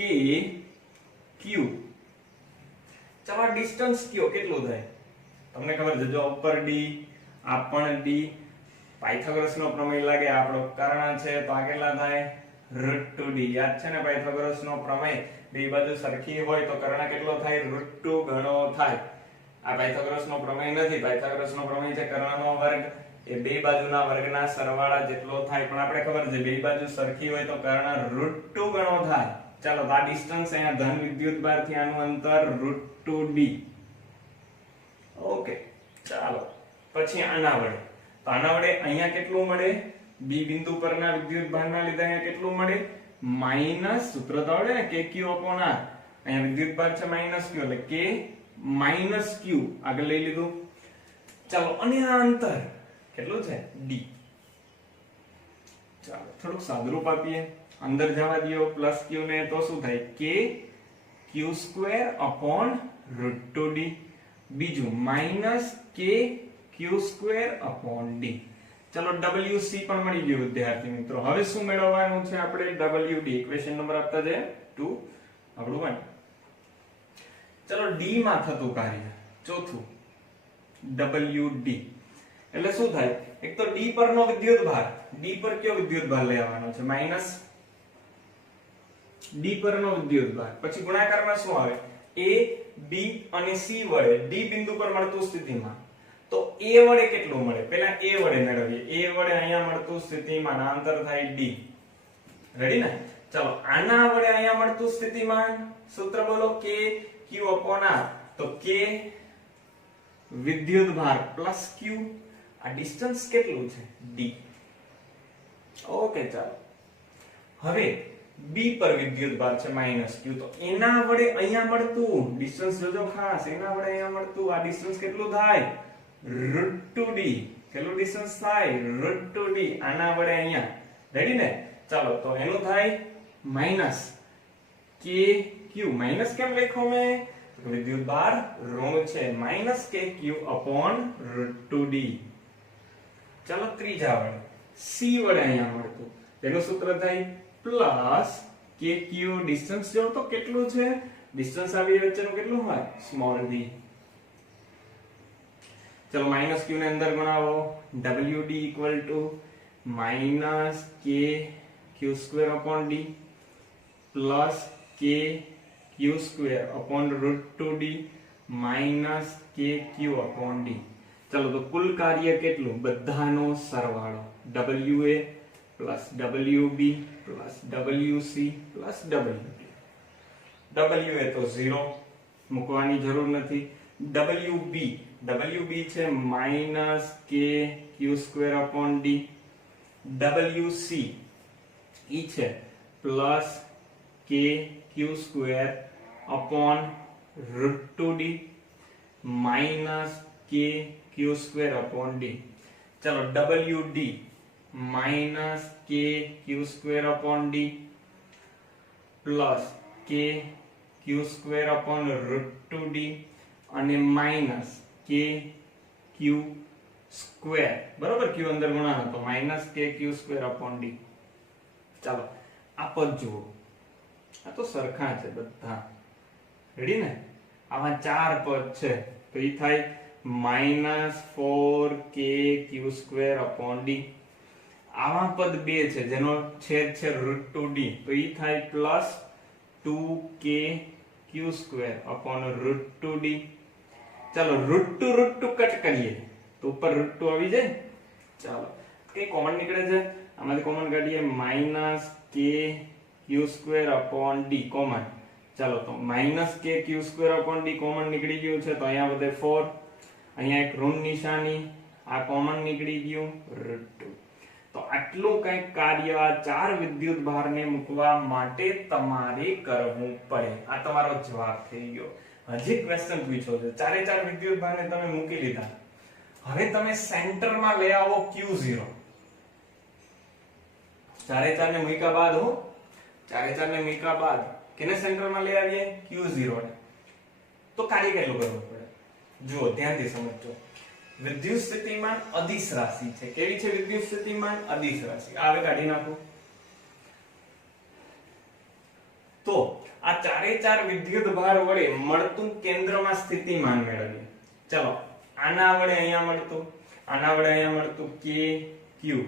q. ચાલો આ ડિસ્ટન્સ કયો કેટલું થાય તમને ખબર છે, જો ઉપર d આ પણ d, પાયથાગોરસનો પ્રમેય લાગે આપણો કર્ણ છે તો આ કેટલા થાય √2d. યાદ છે ને પાયથાગોરસનો પ્રમેય, બે બાજુ સરખી હોય તો કર્ણ કેટલો થાય √2 ગણો થાય. આ પાયથાગોરસનો પ્રમેય નથી, પાયથાગોરસનો પ્રમેય છે કર્ણનો વર્ગ, એ બે બાજુના વર્ગના સરવાળા જેટલો થાય, પણ આપણે ખબર છે બે બાજુ સરખી હોય તો કર્ણ √2 ગણો થાય. ચાલો આ ડિસ્ટન્સ અહીંયા ધન વિદ્યુતભાર થી આનું અંતર √2d. ઓકે, ચાલો પછી આના વડે, તો આના વડે અહીંયા કેટલું મળે, બી બિંદુ પરના વિદ્યુતભારના લીધે અહીંયા કેટલું મળે માઈનસ, સૂત્ર તો આવડે ને kq upon r, અહીંયા વિદ્યુતભાર છે માઈનસ q એટલે k માઈનસ q આગળ લઈ લીધું. ચાલો અને આ અંતર કેટલું છે d. ચાલો થોડુંક સાદરૂપ આપીએ, અંદર જવા દો પ્લસ q ને, તો શું થાય k q² upon √2d. બીજું minus k q² upon d. ચલો wc પણ મળી ગયું વિદ્યાર્થી મિત્રો. હવે શું મેળવવાનું છે આપણે wd, ઇક્વેશન નંબર આપતા છે 2 આપણું 1. ચલો d માં થતું કાર્ય ચોથું wd એટલે શું થાય, એક તો d પરનો વિદ્યુતભાર, d પર કયો વિદ્યુતભાર લઈ આવવાનો છે માઈનસ d પરનો વિદ્યુતભાર, પછી ગુણાકારમાં શું આવે a b અને c વડે d બિંદુ પર મળતું સ્થિતિમાન, તો a વડે કેટલું મળે પહેલા a વડે મેળવીએ. a વડે અહીંયા મળતું સ્થિતિમાન અંતર થાય d. રેડી ને? ચાલો આના વડે અહીંયા મળતું સ્થિતિમાન, સૂત્ર બોલો k q upon r, તો k વિદ્યુતભાર પ્લસ q, આ ડિસ્ટન્સ કેટલું છે d. ઓકે, ચાલો હવે b પર વિદ્યુતભાર છે માઈનસ q, તો એના વડે અહીંયા મળતું ડિસ્ટન્સ જોજો ખાસ, એના વડે અહીંયા મળતું આ ડિસ્ટન્સ કેટલું થાય √2d. કેટલું ડિસ્ટન્સ થાય √2d, આના વડે અહીંયા. રેડી ને? ચાલો તો એનું થાય માઈનસ kq, માઈનસ કેમ લખ્યો મેં, વિદ્યુતભાર ઋણ છે, માઈનસ kq upon √2d. ચાલો ત્રીજા વડે c વડે અહીંયા મળતું, તેનું સૂત્ર થાય પ્લસ kq, ડિસ્ટન્સ જો તો કેટલું છે, ડિસ્ટન્સ આ બે વચ્ચેનું કેટલું હોય સ્મોલ d. ચલો માઈનસ q ને અંદર ગણાવો, wd equal to minus k q² upon d plus k q² upon √2d minus k q upon d. ચલો તો કુલ કાર્ય કેટલું, બધાનો સરવાળો wa plus wb plus wc plus wd. wa તો 0 મૂકવાની જરૂર નથી, wb છે minus k q² upon d, wc ઈ છે plus k q² upon √2d minus k q² upon d. ચલો wd minus k q² upon d plus k q² upon √2d અને minus k q², બરોબર, q અંદર ગુણાકાર તો minus k q² upon d. ચાલો આ પદ જુઓ, આ તો સરખા છે બધા. રેડી ને? આમાં ચાર પદ છે તો ઈ થાય minus 4k q² upon d. આવા પદ બે છે જેનો છેદ છે √2d, તો ઈ થાય plus 2k q² upon √2d. ચાલો √2 કટ કરીએ તો ઉપર √2 આવી જાય. ચાલો કઈ કોમન નીકળે છે, આમાંથી કોમન કાઢીએ minus k q² upon d common. ચાલો તો minus k q² upon d common નીકળી ગયું છે, તો અહીંયા વધે 4, અહીંયા એક ઋણ નિશાની, આ કોમન નીકળી ગયું √2. તો આટલું કંઈક કાર્ય આ ચાર વિદ્યુત ભારને મૂકવા માટે તમારે કરવું પડે. આ તમારો જવાબ થઈ ગયો. હજી ક્વેશ્ચન પૂછ્યો છે, ચારે ચાર વિદ્યુત ભારને તમે મૂકી લીધા, હવે તમે સેન્ટરમાં લઈ આવો q0. ચારે ચાર ને મૂક્યા બાદ ચારે ચાર ને મૂક્યા બાદ કેને સેન્ટરમાં લઈ આવીએ q0 ને, તો કાર્ય કેટલું કરવું પડે જુઓ, ધ્યાનથી સમજજો. વિદ્યુત સ્થિતિમાન અદિશ રાશિ છે. કેવી છે વિદ્યુત સ્થિતિમાન? અદિશ રાશિ. આવે કાઢી નાખો. તો આ ચારે ચાર વિદ્યુત ભાર વડે મળતું કેન્દ્રમાં સ્થિતિમાન મેળવીએ. ચલો આના વડે અહીંયા મળતું, આના વડે અહીંયા મળતું કે ક્યુ.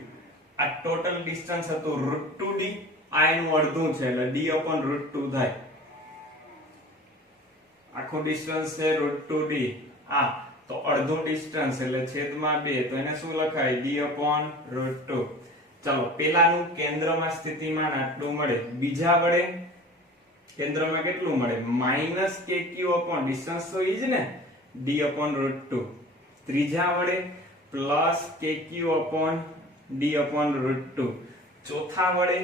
આ ટોટલ ડિસ્ટન્સ હતું √2d. આ એનું અડધું છે એટલે d/√2 થાય. આખું ડિસ્ટન્સ છે √2d. આ તો અડધું ડિસ્ટન્સ એટલે છેદમાં 2 તો એને શું લખાય d/√2. ચલો પેલાનું કેન્દ્રમાં સ્થિતિમાન આટલું મળે, બીજા વડે કેન્દ્રમાં કેટલું મળે -kq ડિસ્ટન્સ તો ઈ જ ને d/√2. ત્રીજા વડે +kq d/√2. ચોથા વડે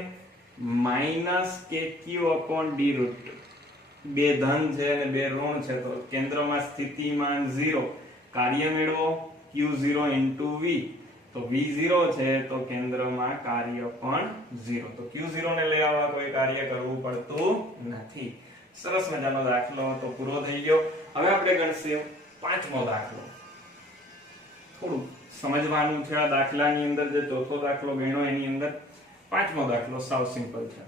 -kq/d√2. બે ધન છે અને બે ઋણ છે તો કેન્દ્રમાં સ્થિતિમાન 0. કાર્ય મેળવો q0 * v. તો v0 છે તો કેન્દ્રમાં કાર્ય પણ 0. તો q0 ને લઈ આવવા કોઈ કાર્ય કરવું પડતું નથી. સરસ મજાનો દાખલો તો પૂરો થઈ ગયો. હવે આપણે ગણશું પાંચમો દાખલો. થોડું સમજવાનું છે આ દાખલાની અંદર. જે ચોથો દાખલો ગણ્યો એની અંદર પાંચમો દાખલો સાવ સિમ્પલ છે.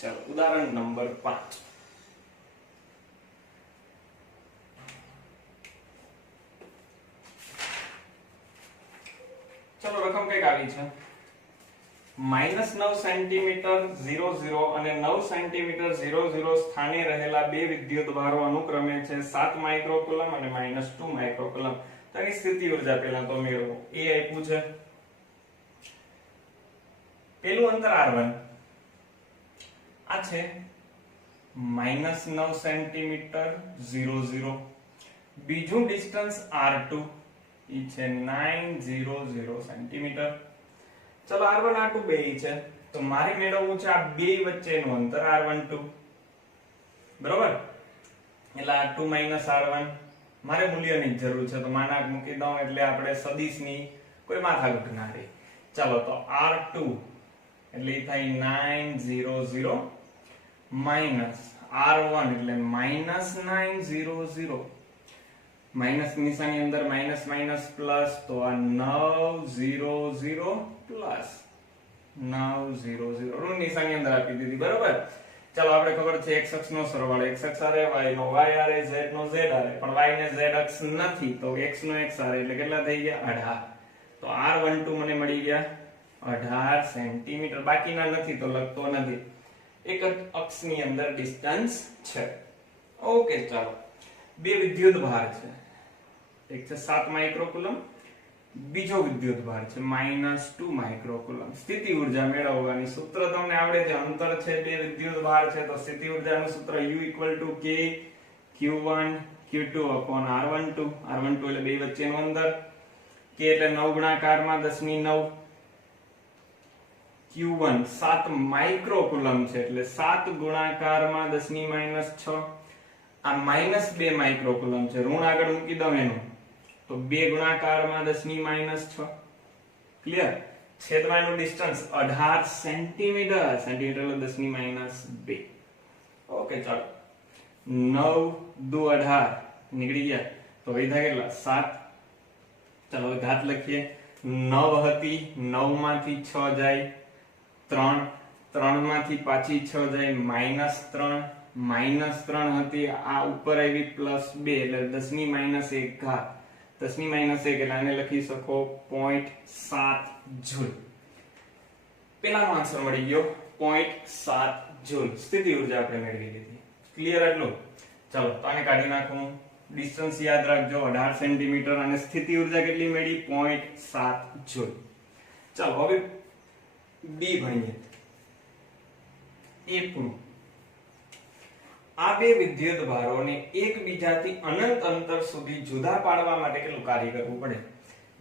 ચલો ઉદાહરણ નંબર 5. ચલો રકમ કઈક આવી છે -9 સેન્ટીમીટર 00 અને 9 સેન્ટીમીટર 00 સ્થાને રહેલા બે વિદ્યુત ભારો અનુક્રમે છે 7 માઇક્રોકુલમ અને -2 માઇક્રોકુલમ. તેની સ્થિતિ ઊર્જા પહેલા તો મેળવો. એ આપ્યું છે પેલું અંતર r1 આ છે -9 સેન્ટીમીટર 00. બીજું ડિસ્ટન્સ r2 ઈ છે 900 સેન્ટીમીટર. ચલો r1 r2 બે છે તો મારે મેળવવું છે આ બે વચ્ચેનું અંતર r12. બરોબર? એટલે r2 r1 મારે મૂલ્યની જરૂર છે તો માનાક મૂકી દઉં એટલે આપણે સદિશની કોઈ માથાકૂટ ના રહે. ચલો તો r2 એટલે થાય 900 માઈનસ r1 એટલે -900. માઈનસ નિશાની અંદર માઈનસ માઈનસ પ્લસ તો આ 900 પ્લસ 900 ઋણ નિશાની અંદર આપી દીધી. બરોબર? ચાલો આપણે ખબર છે x અક્ષનો સરવાળો x અક્ષ આરે y નો y આરે z નો z આરે, પણ y ને z અક્ષ નથી તો x નો x આરે એટલે કેટલા થઈ ગયા 18. તો r12 મને મળી ગયા 18 સેન્ટીમીટર. બાકીના નથી તો લખતો નથી. એક અક્ષની અંદર ડિસ્ટન્સ છે. ઓકે ચાલો બે વિદ્યુત ભાર છે. એક છે 7 માઇક્રોકુલમ, બીજો વિદ્યુત ભાર છે -2 માઇક્રોકુલમ. સ્થિતિ ઊર્જા મેળવવાની સૂત્ર તમને આવડે છે. અંતર છે બે વિદ્યુત ભાર છે તો સ્થિતિ ઊર્જાનું સૂત્ર U = K Q1 Q2 r12. r12 એટલે બે વચ્ચેનું અંતર. K એટલે 9 ગુણાકારમાં 10⁹. Q1 7 માઇક્રોકુલમ છે એટલે 7 ગુણાકારમાં 10⁻⁶. આ -2 માઇક્રોકુલમ છે, ઋણ આગળ મૂકી દઉં એનું તો 2 ગુણાકારમાં 10⁻⁶. ક્લિયર? છેદમાંનું ડિસ્ટન્સ 18 સેન્ટીમીટર. સેન્ટીમીટર એટલે 10⁻². ઓકે ચાલો 9 દુ 18 નીકળી ગયા તો વૈધા કેટલા 7. ચાલો હવે ઘાત લખીએ. 9 હતી 9 માંથી 6 જાય 3, 3 માંથી પાછી 6 જાય -3 હતી આ ઉપર આવી +2 એટલે 10⁻1 ઘાત. 10⁻1 એટલે આને લખી શકો 0.7 જૂલ. પેલાનો આન્સર મળી ગયો 0.7 જૂલ. સ્થિતિ ઊર્જા આપણે મેળવી લીધી. ક્લિયર આટલું? ચાલો તો આને કાઢી નાખું. ડિસ્ટન્સ યાદ રાખજો 18 સેન્ટીમીટર અને સ્થિતિ ઊર્જા કેટલી મળી 0.7 જૂલ. ચાલો હવે બી ભણીએ. એ પૂરું. આ બે વિદ્યુત ભારોને એકબીજાથી અનંત અંતર સુધી જુદા પાડવા માટે કેટલું કાર્ય કરવું પડે?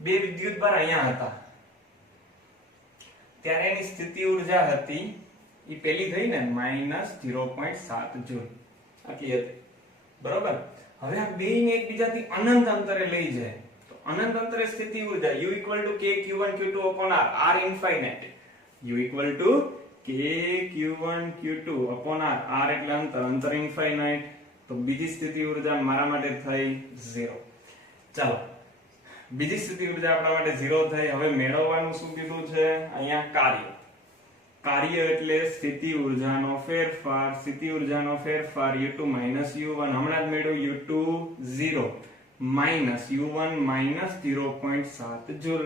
બે વિદ્યુત ભાર અહીંયા હતા ત્યારે એની સ્થિતિ ઊર્જા હતી એ પેલી થઈ ને -0.7 જૂલ. આટલી હતી. બરોબર? હવે આ બેને એકબીજાથી અનંત અંતરે લઈ જાય તો અનંત અંતરે સ્થિતિ ઊર્જા U = K Q1 Q2 r infinite. U = K Q1 Q2 r એટલે અંતર ઇન્ફાઇનાઇટ. તો બીજી સ્થિતિ ઊર્જા મારા માટે થઈ 0. ચાલો બીજી સ્થિતિ ઉર્જા આપણા માટે 0 થઈ. હવે મેળવવાનું શું કીધું છે અહીંયા કાર્ય એટલે સ્થિતિ ઉર્જાનો ફેરફાર. સ્થિતિ ઉર્જાનો ફેરફાર u2 u1. હમણાં જ મેળવ્યું u2 0 u1 0.7 જૂલ.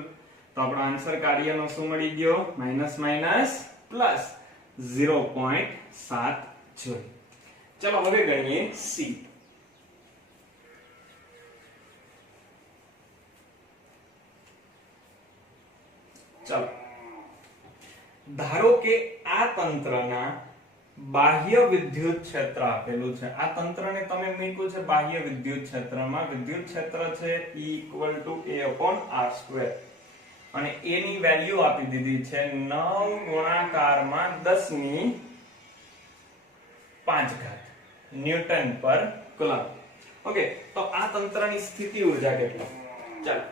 તો આપણો આન્સર કાર્યનો શું મળી ગયો માઈનસ પ્લસ 0.7 જૂલ. ચલો હવે ગણીએ સી. ચલો ધારો કે આ તંત્રના બાહ્ય વિદ્યુત ક્ષેત્ર આપેલું છે. આ તંત્રને તમે મૂક્યું છે બાહ્ય વિદ્યુત ક્ષેત્રમાં. વિદ્યુત ક્ષેત્ર છે E=A/r². અને a ની વેલ્યુ આપી દીધી છે 9 ગુણાકારમાં 10 ની 5 ન્યૂટન પર કુલમ. ઓકે, તો આ તંત્રની સ્થિતિ ઉર્જા કેટલી? ચાલો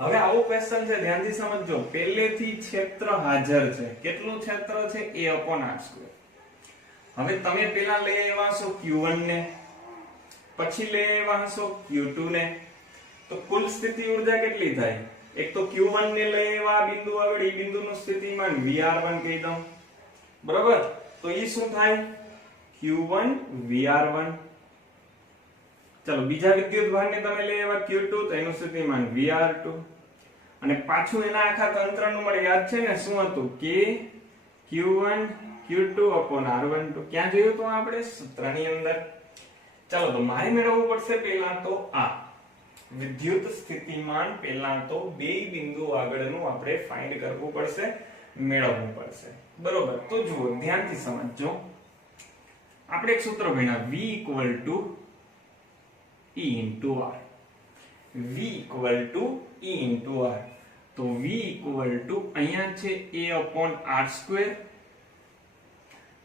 હવે આવો ક્વેશ્ચન છે, ધ્યાનથી સમજજો. પહેલેથી ક્ષેત્ર હાજર છે. કેટલું ક્ષેત્ર છે? A/r². હવે તમે પેલા લઈ આવ્યા છો q1 ને, પછી લઈ આવ્યા છો q2 ને, તો કુલ સ્થિતિ ઉર્જા કેટલી થાય? એક તો q1 ને લઈ આવ્યા બિંદુ આગળ, એ બિંદુનું સ્થિતિમાન Vr1 કહી દઉં, બરાબર? તો ઈ શું થાય? q1 Vr1. ચલો બીજા વિદ્યુત ભારને તમે લઈ આવ્યા q2, તો એનું સ્થિતિમાન Vr2. અને પાછું એના આખા તંત્રનું મળે યાદ છે ને શું હતું? કે q1 q2/r12. ક્યાં જોયું તો આપણે સૂત્રની અંદર. ચાલો તો મારે મેળવવું પડશે પહેલા તો આ વિદ્યુત સ્થિતિમાન. પહેલા તો બે બિંદુ આગળનું આપણે ફાઇન્ડ કરવું પડશે, મેળવવું પડશે, બરોબર? તો જુઓ ધ્યાનથી સમજજો. આપણે એક સૂત્ર ભણ્યા V = E/r. V = E/r. તો V અહીંયા છે A/r²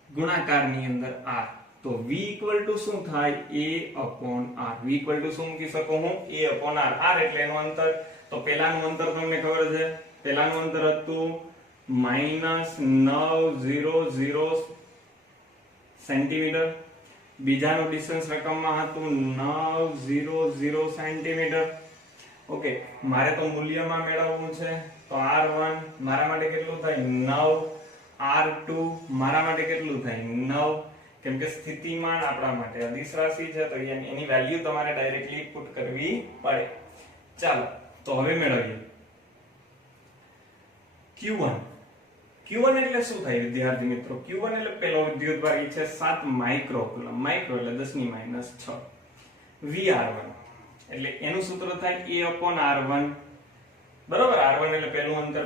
ગુણાકારની અંદર r. તો V શું થાય? A/r. V શું મૂકી શકું હું? A/r. r એટલે એનું અંતર. તો પહેલાનું અંતર તમને ખબર છે, પહેલાનું અંતર હતું -900 સેન્ટીમીટર. બીજાનું ડિસ્ટન્સ રકમમાં હતું 900 સેન્ટીમીટર. ઓકે, મારે તો મૂલ્યમાં મેળવવું છે. તો r1 મારા માટે કેટલું થાય? 9. r2 મારા માટે કેટલું થાય? 9. કેમ કે સ્થિતિમાન આપણા માટે અદિશ રાશિ છે, તો એની વેલ્યુ તમારે ડાયરેક્ટલી પુટ કરવી પડે. ચાલો તો હવે મેળવીએ q1. q1 એટલે શું થાય વિદ્યાર્થી મિત્રો? q1 એટલે પેલો વિદ્યુતભાર છે 7 માઇક્રોકુલમ. માઇક્રો એટલે 10 - 6. Vr1 એટલે એનું સૂત્ર થાય A/r1. બરોબર? r1 એટલે પેલું અંતર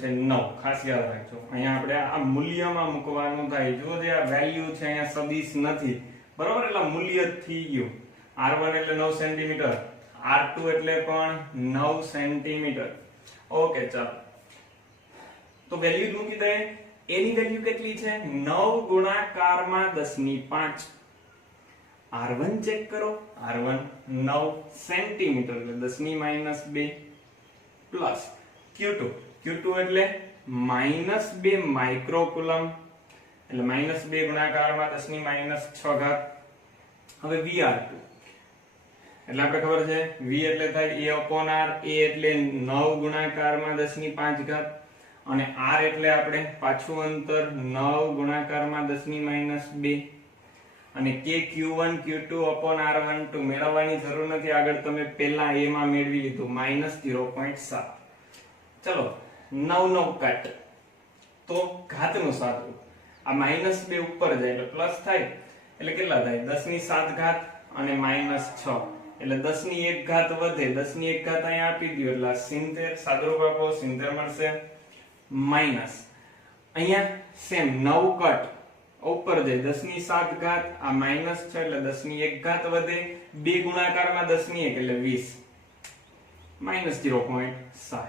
છે 9. ખાસ યાદ રાખજો. અહીંયા આપણે આ મૂલ્યમાં મૂકવાનું થાય. જો જે આ વેલ્યુ છે અહીંયા સદિશ નથી, બરોબર? એટલે મૂલ્ય થઈ ગયું. r1 એટલે 9 સેન્ટીમીટર, r2 એટલે પણ 9 સેન્ટીમીટર. ઓકે, ચાલો તો વેલ્યુ મૂકી દઈએ. એની વેલ્યુ કેટલી છે? 9 ગુણાકારમાં 10 ની 5. r1 ચેક કરો. r1 9 સેન્ટીમીટર એટલે 10 ની -2 પ્લસ q2 એટલે -2 માઇક્રોકુલમ એટલે -2 ગુણાકારમાં 10 ની -6. હવે Vr2 એટલે આપણે ખબર છે V એટલે થાય A/r. A એટલે 9 ગુણાકારમાં 10 ની 5 અને r એટલે આપણે પાછું અંતર 9 ગુણાકારમાં 10 ની -2 અને k q1 q2/r12 મેળવવાની જરૂર નથી. આગળ તમે પહેલા a માં મેળવી લીધું -0.7. ચલો 9 કાટ તો ઘાતનું સાદું. આ -2 ઉપર જાય એટલે પ્લસ થાય એટલે કેટલા થાય? 10 ની 7 અને -6 એટલે 10 ની 1 વધે. 10 ની 1 અહીંયા આપી દો એટલે 70. સાદુરૂપ આપો 70 મળશે. માઈનસ અહીંયા સેમ 9 કટ ઉપર જાય 10 ની 7 આ માઈનસ છે એટલે 10 ની 1 વધે. 2 ગુણાકારમાં 10 ની 1 એટલે 20 -0.7.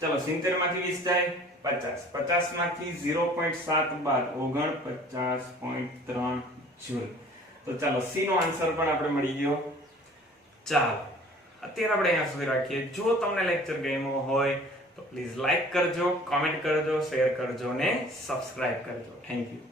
ચલો 70 માંથી 20 જાય 50. 50 માંથી 0.7 બાદ 49.3 જૂલ. તો ચાલો સી નો આન્સર પણ આપણે મળી ગયો. ચાલો અત્યારે આપણે અહીંયા સુધી રાખીએ. જો તમને લેક્ચર ગમ્યો હોય તો પ્લીઝ લાઈક કરજો, કોમેન્ટ કરજો, શેર કરજો ને સબસ્ક્રાઇબ કરજો. Thank you.